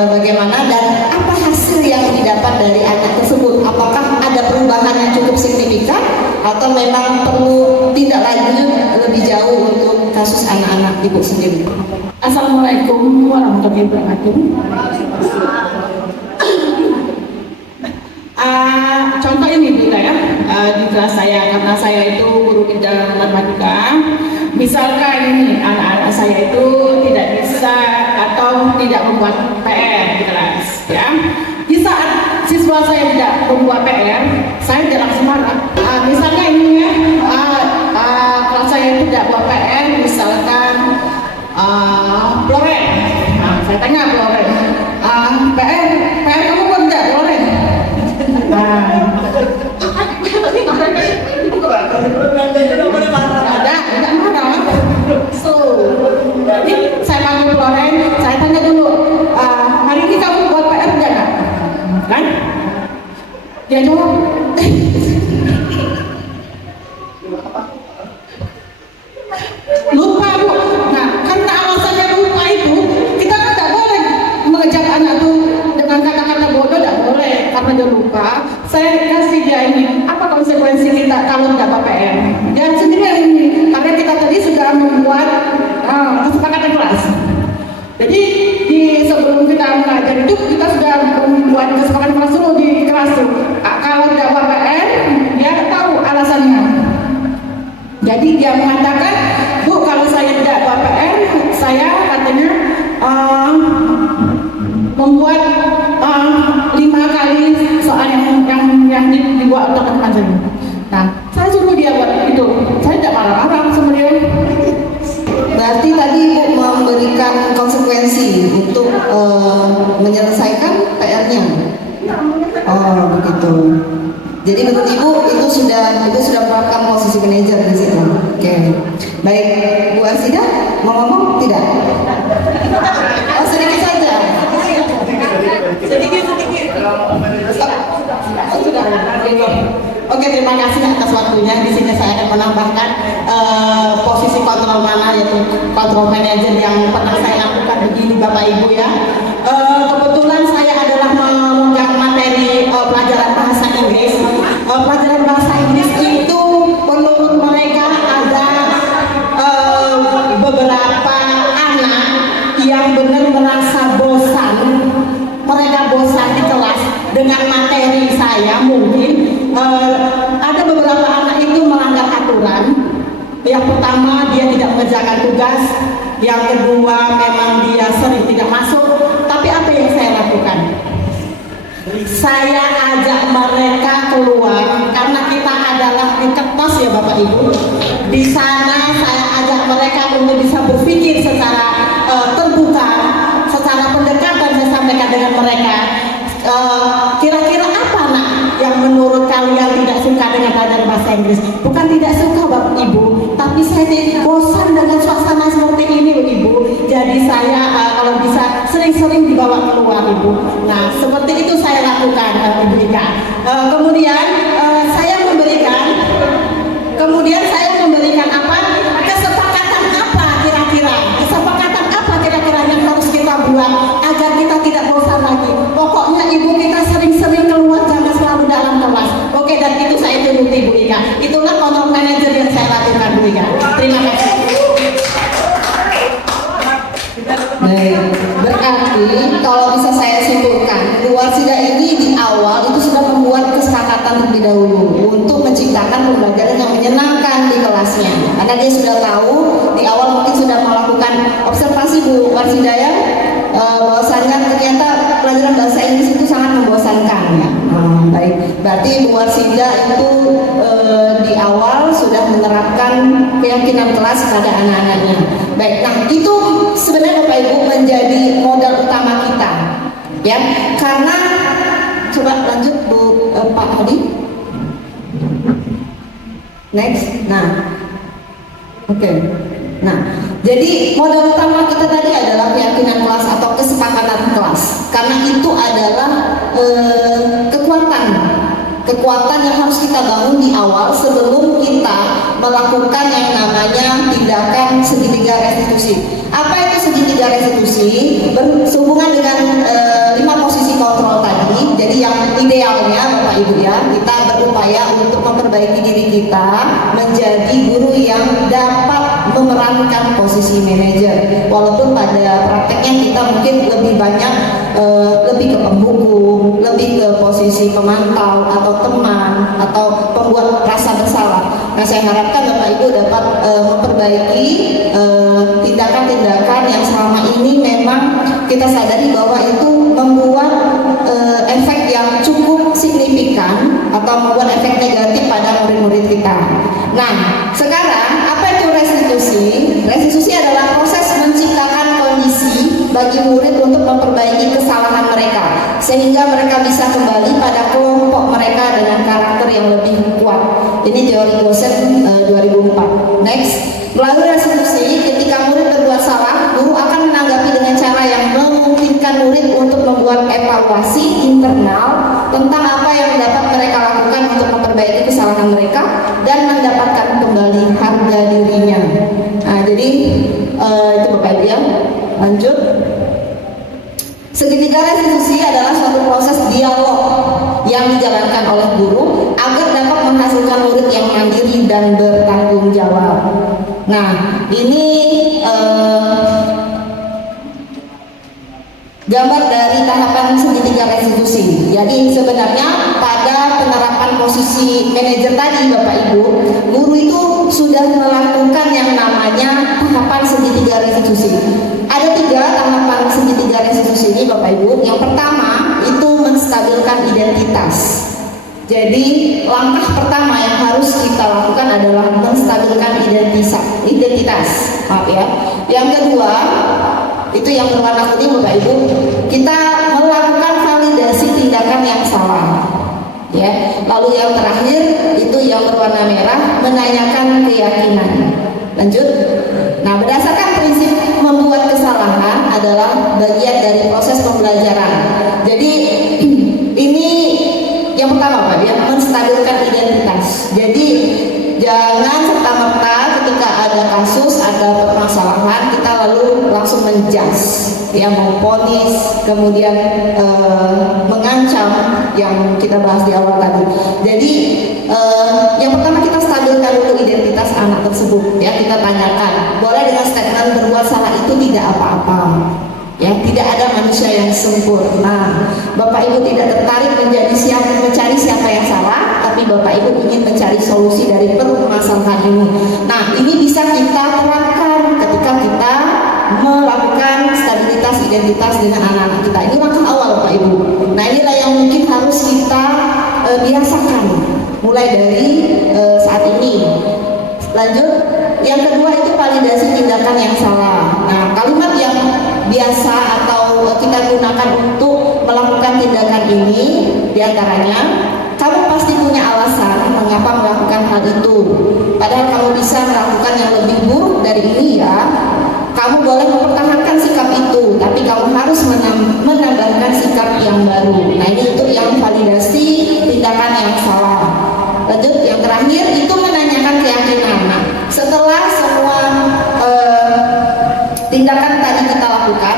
bagaimana, dan apa hasil yang didapat dari anak tersebut. Apakah ada perubahan yang cukup signifikan atau memang perlu tindak lanjut lebih jauh untuk kasus anak-anak Ibu sendiri? Assalamualaikum warahmatullahi wabarakatuh. Contoh ini Bu ya, di kelas saya, karena saya itu guru bidang matematika. Misalkan ini anak-anak saya itu tidak bisa atau tidak membuat PR di kelas ya. Di saat siswa saya tidak membuat PR, saya tidak langsung marah. Misalkan ini ya, kalau saya tidak buat PR, misalkan Loren, saya tanya Loren, PR kamu buat enggak Loren? Tidak marah. So, ini saya panggil Loren, saya tanya dulu, hari ini kamu buat PR enggak? Kan? Dia jawab, lupa Bu. Nah, karena alasannya lupa itu, kita kan tidak boleh mengejar anak itu dengan kata-kata bodoh, tidak boleh karena dia lupa. Saya kasih dia ini, apa konsekuensi kita kalau tidak PR? Dia sendiri ini, karena kita tadi sudah membuat kesepakatan kelas. Jadi sebelum kita mengajar itu kita sudah membuat kesepakatan kelas dulu di kelas itu. Kalau tidak buat PR, dia tahu alasannya. Jadi dia mengatakan, Bu, kalau saya tidak buat PR, saya katanya membuat 5 kali soal yang dibuat untuk teman saya. Nah, saya suruh dia buat itu. Saya tidak marah-marah sebenarnya. Berarti tadi Ibu memberikan konsekuensi untuk menyelesaikan PR-nya. Oh, begitu. Jadi menurut Ibu itu sudah menerapkan posisi manajer di situ. Oke. Baik, Bu Arsida mau ngomong tidak? Oh, sedikit saja. Sedikit. Sudah. Oke, terima kasih atas waktunya. Di sini saya akan menambahkan posisi kontrol mana, yaitu kontrol manajer yang pernah saya lakukan begini Bapak Ibu ya. Kebetulan saya adalah memegang materi pelajaran bahasa Inggris. Pelajaran bahasa Inggris itu menurut mereka ada beberapa anak yang benar merasa bosan. Mereka bosan di kelas dengan materi saya mungkin. Ada beberapa anak itu melanggar aturan Yang pertama, dia tidak mengerjakan tugas. Yang kedua, memang dia sering tidak masuk. Tapi apa yang saya lakukan? Saya ajak mereka keluar karena kita adalah di ketos ya Bapak Ibu. Di sana saya ajak mereka untuk bisa berpikir secara terbuka, secara pendekatan saya sampaikan dengan mereka. Kira-kira apa nak yang menurut kalian tidak suka dengan pelajaran bahasa Inggris? Bukan tidak suka Bapak Ibu, tapi saya bosan dengan suasana seperti ini Ibu. Jadi saya kalau bisa sering-sering dibawa keluar Ibu. Nah seperti itu saya lakukan Ibu Ika. Kemudian saya memberikan apa? Kesepakatan apa kira-kira yang harus kita buat agar kita tidak bosan lagi. Pokoknya Ibu kita sering-sering keluar, jangan selalu dalam kelas. Oke, dan itu saya turuti Bu Ika. Itulah kontrol manager yang saya lakukan Bu Ika. Terima kasih. Baik, berarti kalau bisa saya simpulkan, Bu Warsida ini di awal itu sudah membuat kesepakatan terlebih dahulu untuk menciptakan pembelajaran yang menyenangkan di kelasnya. Karena dia sudah tahu di awal mungkin sudah melakukan observasi Bu Warsida ya, bahwasanya ternyata pelajaran bahasa Inggris itu sangat membosankan ya. Baik, berarti Bu Warsida itu di awal sudah menerapkan keyakinan kelas pada anak-anaknya. Baik, nah itu sebenarnya Bapak Ibu menjadi modal utama kita, ya. Karena coba lanjut Bu Pak Hadi. Next, nah, oke. Nah, jadi modal utama kita tadi adalah keyakinan kelas atau kesepakatan kelas. Karena itu adalah kekuatan yang harus kita bangun di awal sebelum kita melakukan yang namanya tindakan segitiga restitusi. Apa itu segitiga restitusi? Berhubungan dengan 5 posisi kontrol tadi. Jadi yang idealnya Bapak Ibu ya, kita berupaya untuk memperbaiki diri kita menjadi guru yang dapat memerankan posisi manajer. Walaupun pada prakteknya kita mungkin lebih banyak lebih ke pembuku, lebih ke posisi pemantau atau teman atau pembuat rasa bersalah. Nah, saya harapkan Bapak Ibu dapat memperbaiki tindakan-tindakan yang selama ini memang kita sadari bahwa itu membuat efek yang cukup signifikan atau membuat efek negatif pada murid-murid kita. Nah, sekarang apa itu restitusi? Restitusi adalah proses menciptakan kondisi bagi murid untuk memperbaiki kesalahan mereka sehingga mereka bisa kembali pada kelompok mereka dengan karakter yang lebih kuat. Ini teori Gosen 2004. Next, melalui restitusi ketika murid berbuat salah, guru akan menanggapi dengan cara yang memungkinkan murid untuk membuat evaluasi internal tentang apa yang dapat mereka lakukan untuk memperbaiki kesalahan mereka dan mendapatkan kembali harga dirinya. Nah, jadi itu Bapak Ibu ya. Lanjut. Segitiga restitusi adalah suatu proses dialog yang dijalankan oleh guru agar dapat menghasilkan murid yang mandiri dan bertanggung jawab. Nah, ini gambar dari tahapan segitiga restitusi. Jadi sebenarnya pada penerapan posisi manajer tadi Bapak Ibu, guru itu sudah melakukan yang namanya tahapan segitiga restitusi. Ada 3 tahapan segitiga restitusi ini Bapak Ibu. Yang pertama itu menstabilkan identitas. Jadi langkah pertama yang harus kita lakukan adalah menstabilkan identitas. Maaf ya. Yang kedua itu yang berwarna kuning Bapak Ibu, kita melakukan validasi tindakan yang salah. Ya. Lalu yang terakhir itu yang berwarna merah, menanyakan keyakinan. Lanjut. Nah, berdasarkan prinsip membuat kesalahan adalah bagian dari proses pembelajaran. Jadi ini yang pertama Pak ya, menstabilkan identitas. Jadi jangan serta-merta ketika ada kasus, ada permasalahan kita lalu langsung menjudge, ya, memvonis, kemudian mengancam yang kita bahas di awal tadi. Jadi yang pertama kita stabilkan dulu identitas anak tersebut, ya, kita tanyakan. Boleh dengan statement berbuat salah itu tidak apa-apa. Ya, tidak ada manusia yang sempurna. Bapak Ibu tidak tertarik mencari siapa yang salah, tapi Bapak Ibu ingin mencari solusi dari permasalahan ini. Nah, ini bisa kita terapkan ketika kita melakukan stabilitas identitas dengan anak-anak kita. Ini langkah awal Bapak Ibu. Nah inilah yang mungkin harus kita biasakan mulai dari saat ini. Lanjut, yang kedua itu validasi tindakan yang salah. Nah kalimat yang biasa atau kita gunakan untuk melakukan tindakan ini diantaranya, kamu pasti punya alasan mengapa melakukan hal itu. Padahal kamu bisa melakukan yang lebih buruk dari ini ya. Kamu boleh mempertahankan sikap itu, tapi kamu harus menambahkan sikap yang baru. Nah ini untuk yang validasi tindakan yang salah. Lanjut, yang terakhir itu menanyakan keyakinan. Nah, setelah semua tindakan tadi kita lakukan,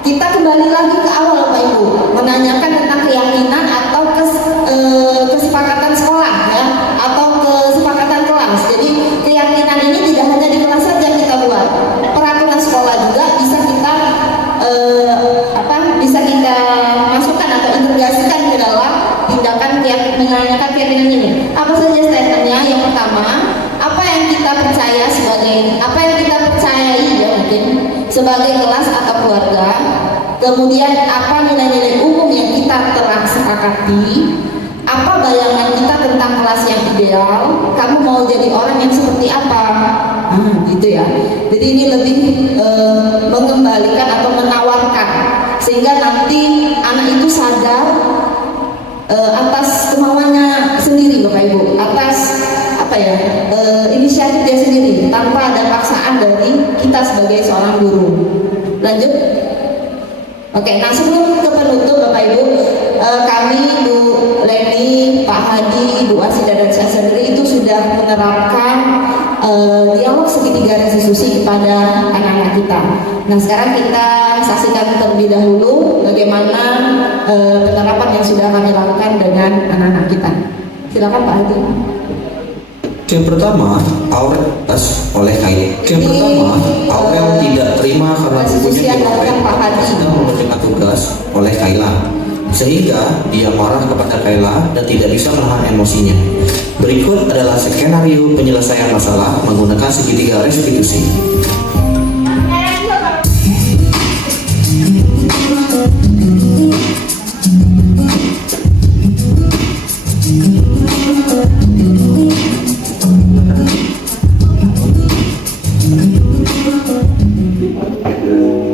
kita kembali lagi ke awal Bapak Ibu, menanyakan tentang keyakinan atau kesepakatan sekolah ya, atau kesepakatan kelas. Jadi keyakinan ini tidak hanya di kelas saja kita buat, peraturan sekolah juga bisa kita bisa kita masukkan atau integrasikan ke dalam tindakan menanyakan keyakinan ini. Apa saja statementnya? Yang pertama, apa yang kita percaya percayai ya mungkin sebagai kelas atau keluarga. Kemudian apa nilai-nilai umum yang kita telah sepakati, apa bayangan kita tentang kelas yang ideal, kamu mau jadi orang yang seperti apa, gitu ya. Jadi ini lebih mengembalikan atau menawarkan sehingga nanti anak itu sadar atas kemauannya sendiri Bapak Ibu, atas inisiatif dia sendiri tanpa ada paksaan dari kita sebagai seorang guru. Lanjut. Oke, nah sebelum ke penutup Bapak Ibu, kami Bu Leni, Pak Hadi, Bu Asida dan saya sendiri itu sudah menerapkan dialog segitiga restitusi kepada anak-anak kita. Nah sekarang kita saksikan terlebih dahulu bagaimana penerapan yang sudah kami lakukan dengan anak-anak kita. Silakan Pak Hadi. Yang pertama, Aurel oleh Kaila. Yang pertama, Aurel tidak terima karena bukunya sedang menerima tugas oleh Kaila, sehingga dia marah kepada Kaila dan tidak bisa menahan emosinya. Berikut adalah skenario penyelesaian masalah menggunakan segitiga restitusi.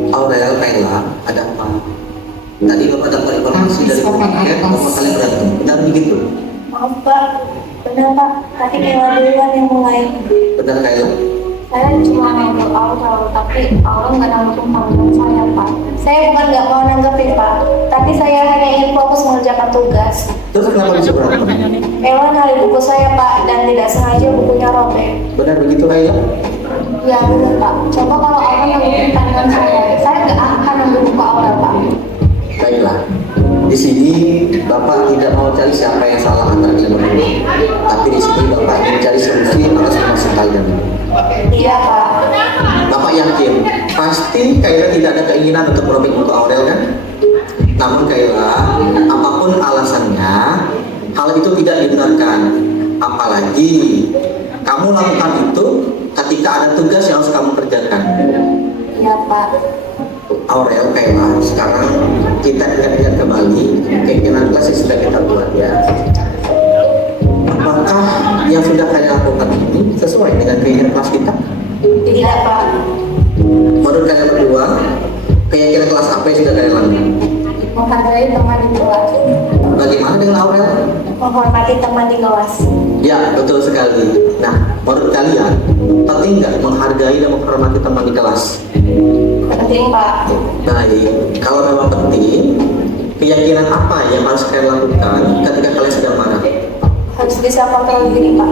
Aurel, Kaila, ada apa? Tadi Bapak dapat informasi dari Bapak kalian berantem, benar begitu? Maaf Pak, benar Pak, tadi Kaila duluan yang mulai. Benar Kaila? Saya cuma nganggap Aurel, tapi Aurel nggak nanggepin panggilan saya Pak. Saya bukan nggak mau nanggepin Pak, tapi saya hanya ingin fokus mengerjakan tugas. Terus kenapa bisa berantem? Kaila nyari buku saya Pak, dan tidak sengaja bukunya robek. Benar begitu Kaila? Ya benar Pak, coba kalau Aurel nanggepin panggilan saya nggak akan ngambil buku Aurel Pak. Baiklah, di sini Bapak tidak mau cari siapa yang salah antara kalian berdua, tapi di sini Bapak ingin cari solusi atas masalah kalian. Iya Pak. Bapak yakin pasti Kaila tidak ada keinginan untuk merobek buku Aurel kan? Namun Kaila, apapun alasannya, hal itu tidak dibenarkan. Apalagi kamu lakukan itu ketika ada tugas yang harus kamu kerjakan. Iya Pak. Aurel, Kaila, sekarang kita ingat-ingat kembali keinginan kelas yang sudah kita buat ya. Apakah yang sudah kalian lakukan ini sesuai dengan keinginan kelas kita? Tidak Pak. Menurut kalian berdua, keyakinan kelas apa yang sudah kalian lakukan? Menghargai teman di kelas. Bagaimana dengan Aurel? Menghormati teman di kelas. Ya, betul sekali. Nah, menurut kalian, penting nggak menghargai dan menghormati teman di kelas? Penting Pak. Baik, kalau memang penting, keyakinan apa yang harus kalian lakukan ketika kalian sedang marah? Harus bisa kontrol diri Pak.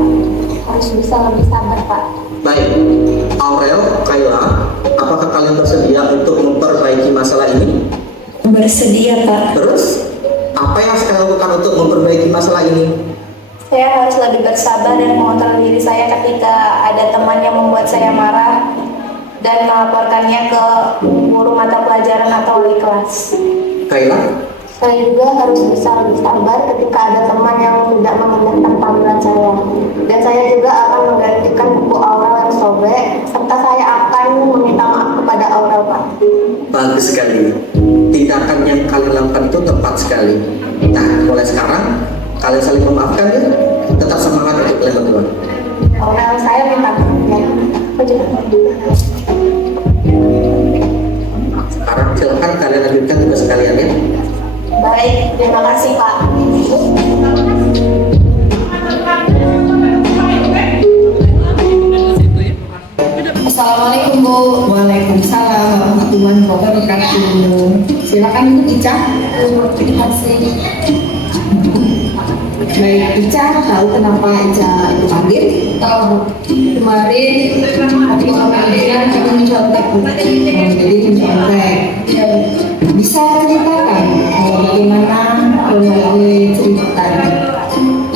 Harus bisa lebih sabar Pak. Baik, Aurel, Kaila, apakah kalian bersedia untuk memperbaiki masalah ini? Bersedia Pak. Terus, apa yang harus kalian lakukan untuk memperbaiki masalah ini? Saya harus lebih bersabar dan mengontrol diri saya ketika ada teman yang membuat saya marah dan melaporkannya ke guru mata pelajaran atau wali kelas. Kaila? Saya juga harus bisa lebih sabar ketika ada teman yang tidak mendengarkan panggilan saya. Dan saya juga akan menggantikan buku Aurel yang sobek tindakan yang kalian lakukan itu tepat sekali. Nah, mulai sekarang kalian saling memaafkan ya, tetap semangat untuk kalian berdua. Orang saya minta aku juga Sekarang silakan kalian lanjutkan tugas kalian ya. baik, terima kasih Pak. Assalamualaikum Bu. Waalaikumsalam warahmatullahi wabarakatuh. Silakan Ibu Ica. Terima kasih. Baik, Ica tahu kenapa Ica dipanggil? Tahu Bu, kemarin waktu kemarin kita mencontek Bu. Jadi mencontek. Bisa ceritakan bagaimana kronologi ceritanya?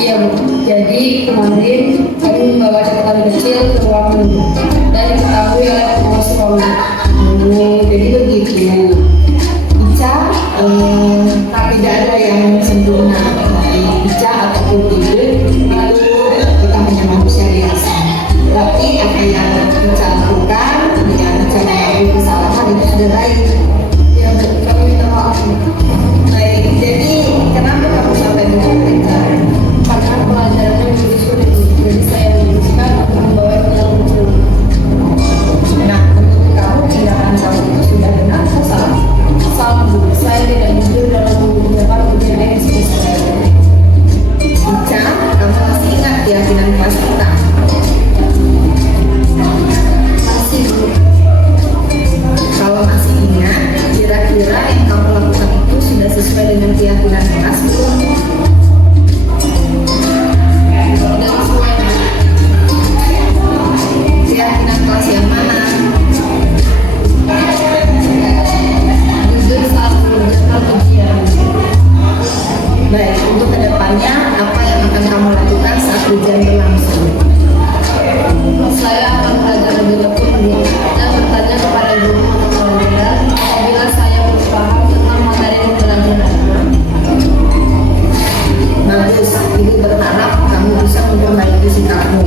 Iya Bu, jadi kemarin kami membawa catatan kecil ke ruang guru dan diketahui oleh pengurus sekolah. Jadi begitu. Ica tidak ada yang sempurna. Ica ataupun Ibu itu kita hanya manusia biasa. Berarti apa yang Ica lakukan, yang Ica mengalami kesalahan itu sudah baik. Ya Bu, kami minta maaf Bu. Baik, jadi kenapa kamu sampai mencontek? Karena pelajarannya begitu sulit Bu. Jadi saya memutuskan untuk membawa catatan kecil. Nah, menurut kamu tindakan kamu itu sudah benar atau salah? Salah Bu, saya tidak jujur dalam mengerjakan ujian ini seperti saya. Ica, kamu masih ingat keyakinan kelas kita? Masih Bu. Kalau masih ingat, kira-kira yang kamu lakukan itu sudah sesuai dengan keyakinan kelas belum? Tidak sesuai Bu. Keyakinan kelas yang mana? Jujur saat mengerjakan ujian. Baik, untuk kedepannya apa yang akan kamu lakukan saat ujian berlangsung? Saya akan belajar lebih tekun Bu dan bertanya kepada guru atau pelajaran apabila saya belum paham tentang materi pembelajaran. Bagus, Ibu berharap kamu bisa memperbaiki sikapmu.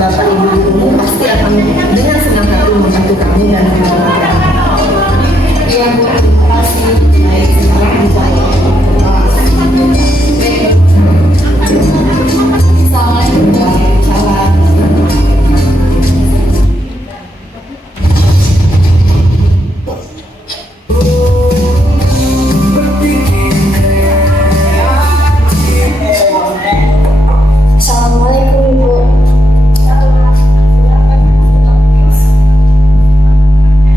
Bapak Ibu guru pasti akan dengan senang hati membantu kamu dan mendoakan. Iya Bu, terima kasih. Baik, sekarang dijawab. Assalamualaikum Bu. Salam. Assalamualaikum Bu.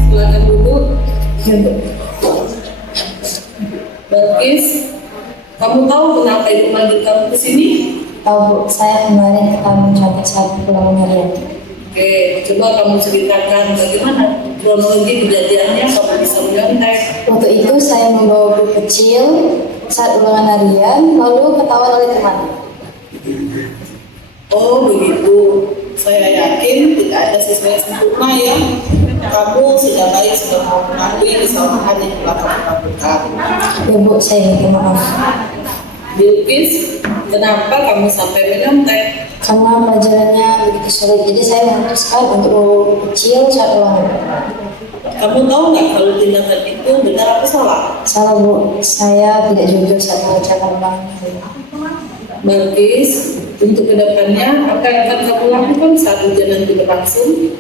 Silakan duduk. Balkis, kamu tahu kenapa ibu manggil kamu ke sini? Tahu Bu, saya kemarin ketemu contek saat pulang harian. Oke, coba kamu ceritakan bagaimana kronologi kejadiannya kamu bisa menyontek. Waktu itu saya membawa buku kecil saat ulangan harian, lalu ketahuan oleh teman. Oh begitu, saya yakin tidak ada siswa yang sempurna ya. Kamu sudah baik sudah mau mengakui kesalahan yang telah kamu lakukan. Ya Bu, saya minta maaf. Bilkis, kenapa kamu sampai menyontek? Karena pelajarannya begitu sulit, jadi saya memutuskan untuk buku kecil saat ulangan. Kamu tahu nggak kalau tindakan itu benar atau salah? Salah Bu, saya tidak jujur saat mengerjakan ulangan. Bilkis, untuk kedepannya apa yang akan kamu lakukan saat ujian nanti berlangsung?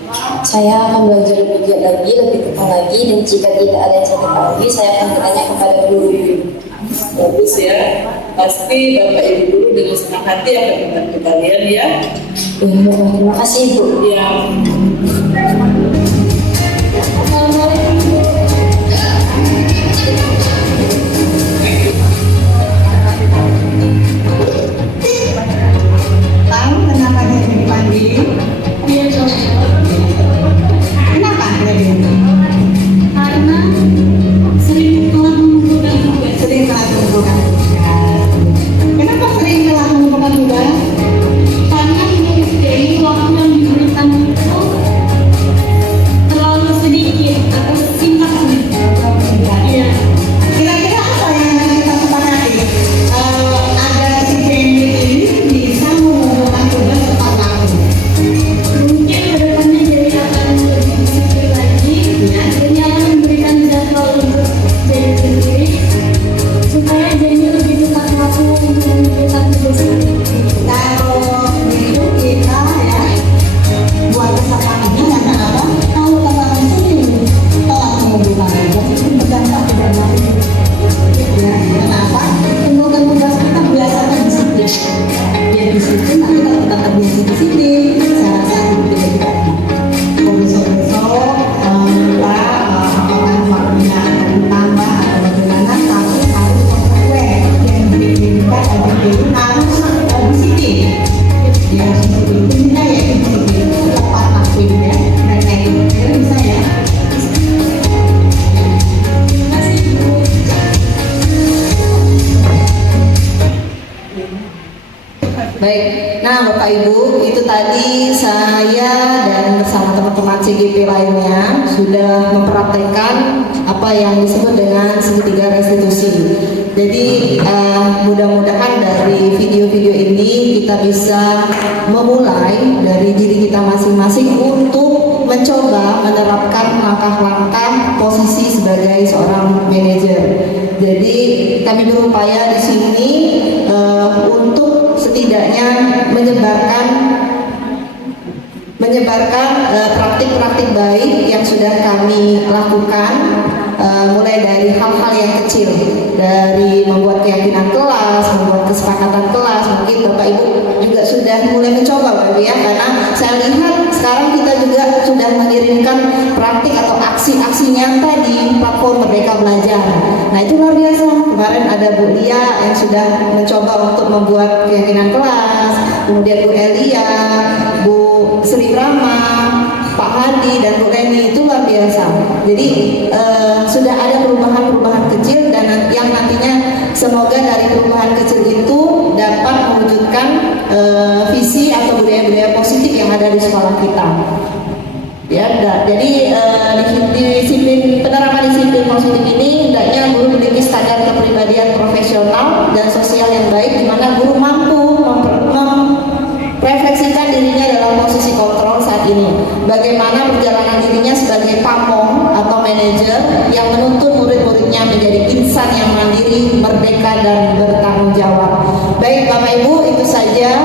Saya akan belajar lebih giat lagi, lebih tekun lagi, dan jika tidak ada yang saya ketahui, saya akan bertanya kepada guru. Bagus ya, pasti Bapak Ibu guru dengan senang hati akan membantu kalian ya. Terima kasih Bu. Ya. Tahu kenapa dia dipanggil? Iya dong. Kenapa dia dipanggil? Karena sering telah mengumpulkan tugas. Sering telah mengumpulkan tugas. Kenapa sering telah mengumpulkan tugas? Karena menurut Dewi waktu yang diberikan itu terlalu sedikit atau disiplin, saya rasa itu tidak dibagi. Besok-besok kita apakah waktunya ditambah atau bagaimana, tapi harus konsekuen. Yang diinginkan ada guru harus disiplin. Ya, intinya ya disiplin, tepat waktunya dan kayak gitu bisa ya. Baik, nah Bapak Ibu, itu tadi saya dan bersama teman-teman CGP lainnya sudah mempraktekkan apa yang disebut dengan segitiga restitusi. Jadi mudah-mudahan dari video-video ini kita bisa memulai dari diri kita masing-masing untuk mencoba menerapkan langkah-langkah posisi sebagai seorang manajer. Jadi kami berupaya di sini untuk setidaknya menyebarkan praktik-praktik baik yang sudah kami lakukan, mulai dari hal-hal yang kecil, dari membuat keyakinan kelas, membuat kesepakatan kelas. Mungkin Bapak Ibu juga sudah mulai mencoba Bapak Ibu ya, karena saya lihat sekarang kita juga sudah mengirimkan praktik atau aksi-aksi nyata di platform Merdeka Belajar. Nah itu luar biasa. Kemarin ada Bu Lia yang sudah mencoba untuk membuat keyakinan kelas, kemudian Bu Elia, Bu Sri Brahma, Pak Hadi dan Bu Leni, itu luar biasa. Jadi sudah ada perubahan-perubahan kecil dan yang nantinya semoga dari perubahan kecil itu dapat mewujudkan visi atau budaya-budaya positif yang ada di sekolah kita. Ya, jadi disiplin penerapan disiplin positif ini hendaknya guru memiliki standar kepribadian profesional dan sosial yang baik, di mana guru mampu refleksikan dirinya dalam posisi kontrol saat ini. Bagaimana perjalanan dirinya sebagai pamong atau manajer yang menuntun murid-muridnya menjadi insan yang mandiri, merdeka dan bertanggung jawab. Baik Bapak Ibu, itu saja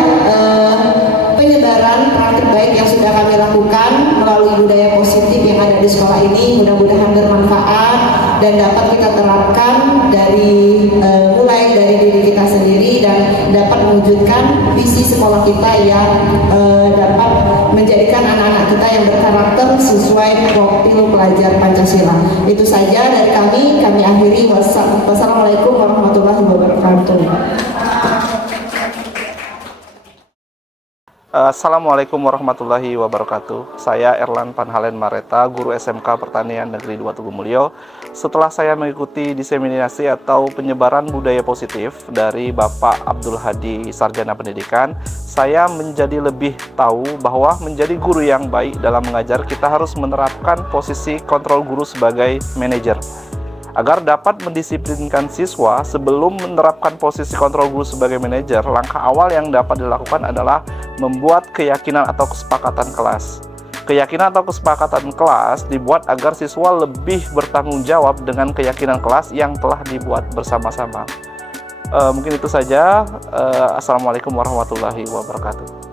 penyebaran praktik baik yang sudah kami lakukan melalui budaya positif yang ada di sekolah ini. Mudah-mudahan bermanfaat dan dapat kita terapkan dari mulai dari diri kita sendiri dan dapat mewujudkan visi sekolah kita yang dapat menjadikan anak-anak kita yang berkarakter sesuai profil pelajar Pancasila. Itu saja dari kami akhiri. Wassalamualaikum warahmatullahi wabarakatuh. Assalamualaikum warahmatullahi wabarakatuh. Saya Erlan Panhalen Mareta, guru SMK Pertanian Negeri 2 Tugumulyo. Setelah saya mengikuti diseminasi atau penyebaran budaya positif dari Bapak Abdul Hadi Sarjana Pendidikan, saya menjadi lebih tahu bahwa menjadi guru yang baik dalam mengajar kita harus menerapkan posisi kontrol guru sebagai manajer. Agar dapat mendisiplinkan siswa sebelum menerapkan posisi kontrol guru sebagai manajer, langkah awal yang dapat dilakukan adalah membuat keyakinan atau kesepakatan kelas. Keyakinan atau kesepakatan kelas dibuat agar siswa lebih bertanggung jawab dengan keyakinan kelas yang telah dibuat bersama-sama. Mungkin itu saja. Assalamualaikum warahmatullahi wabarakatuh.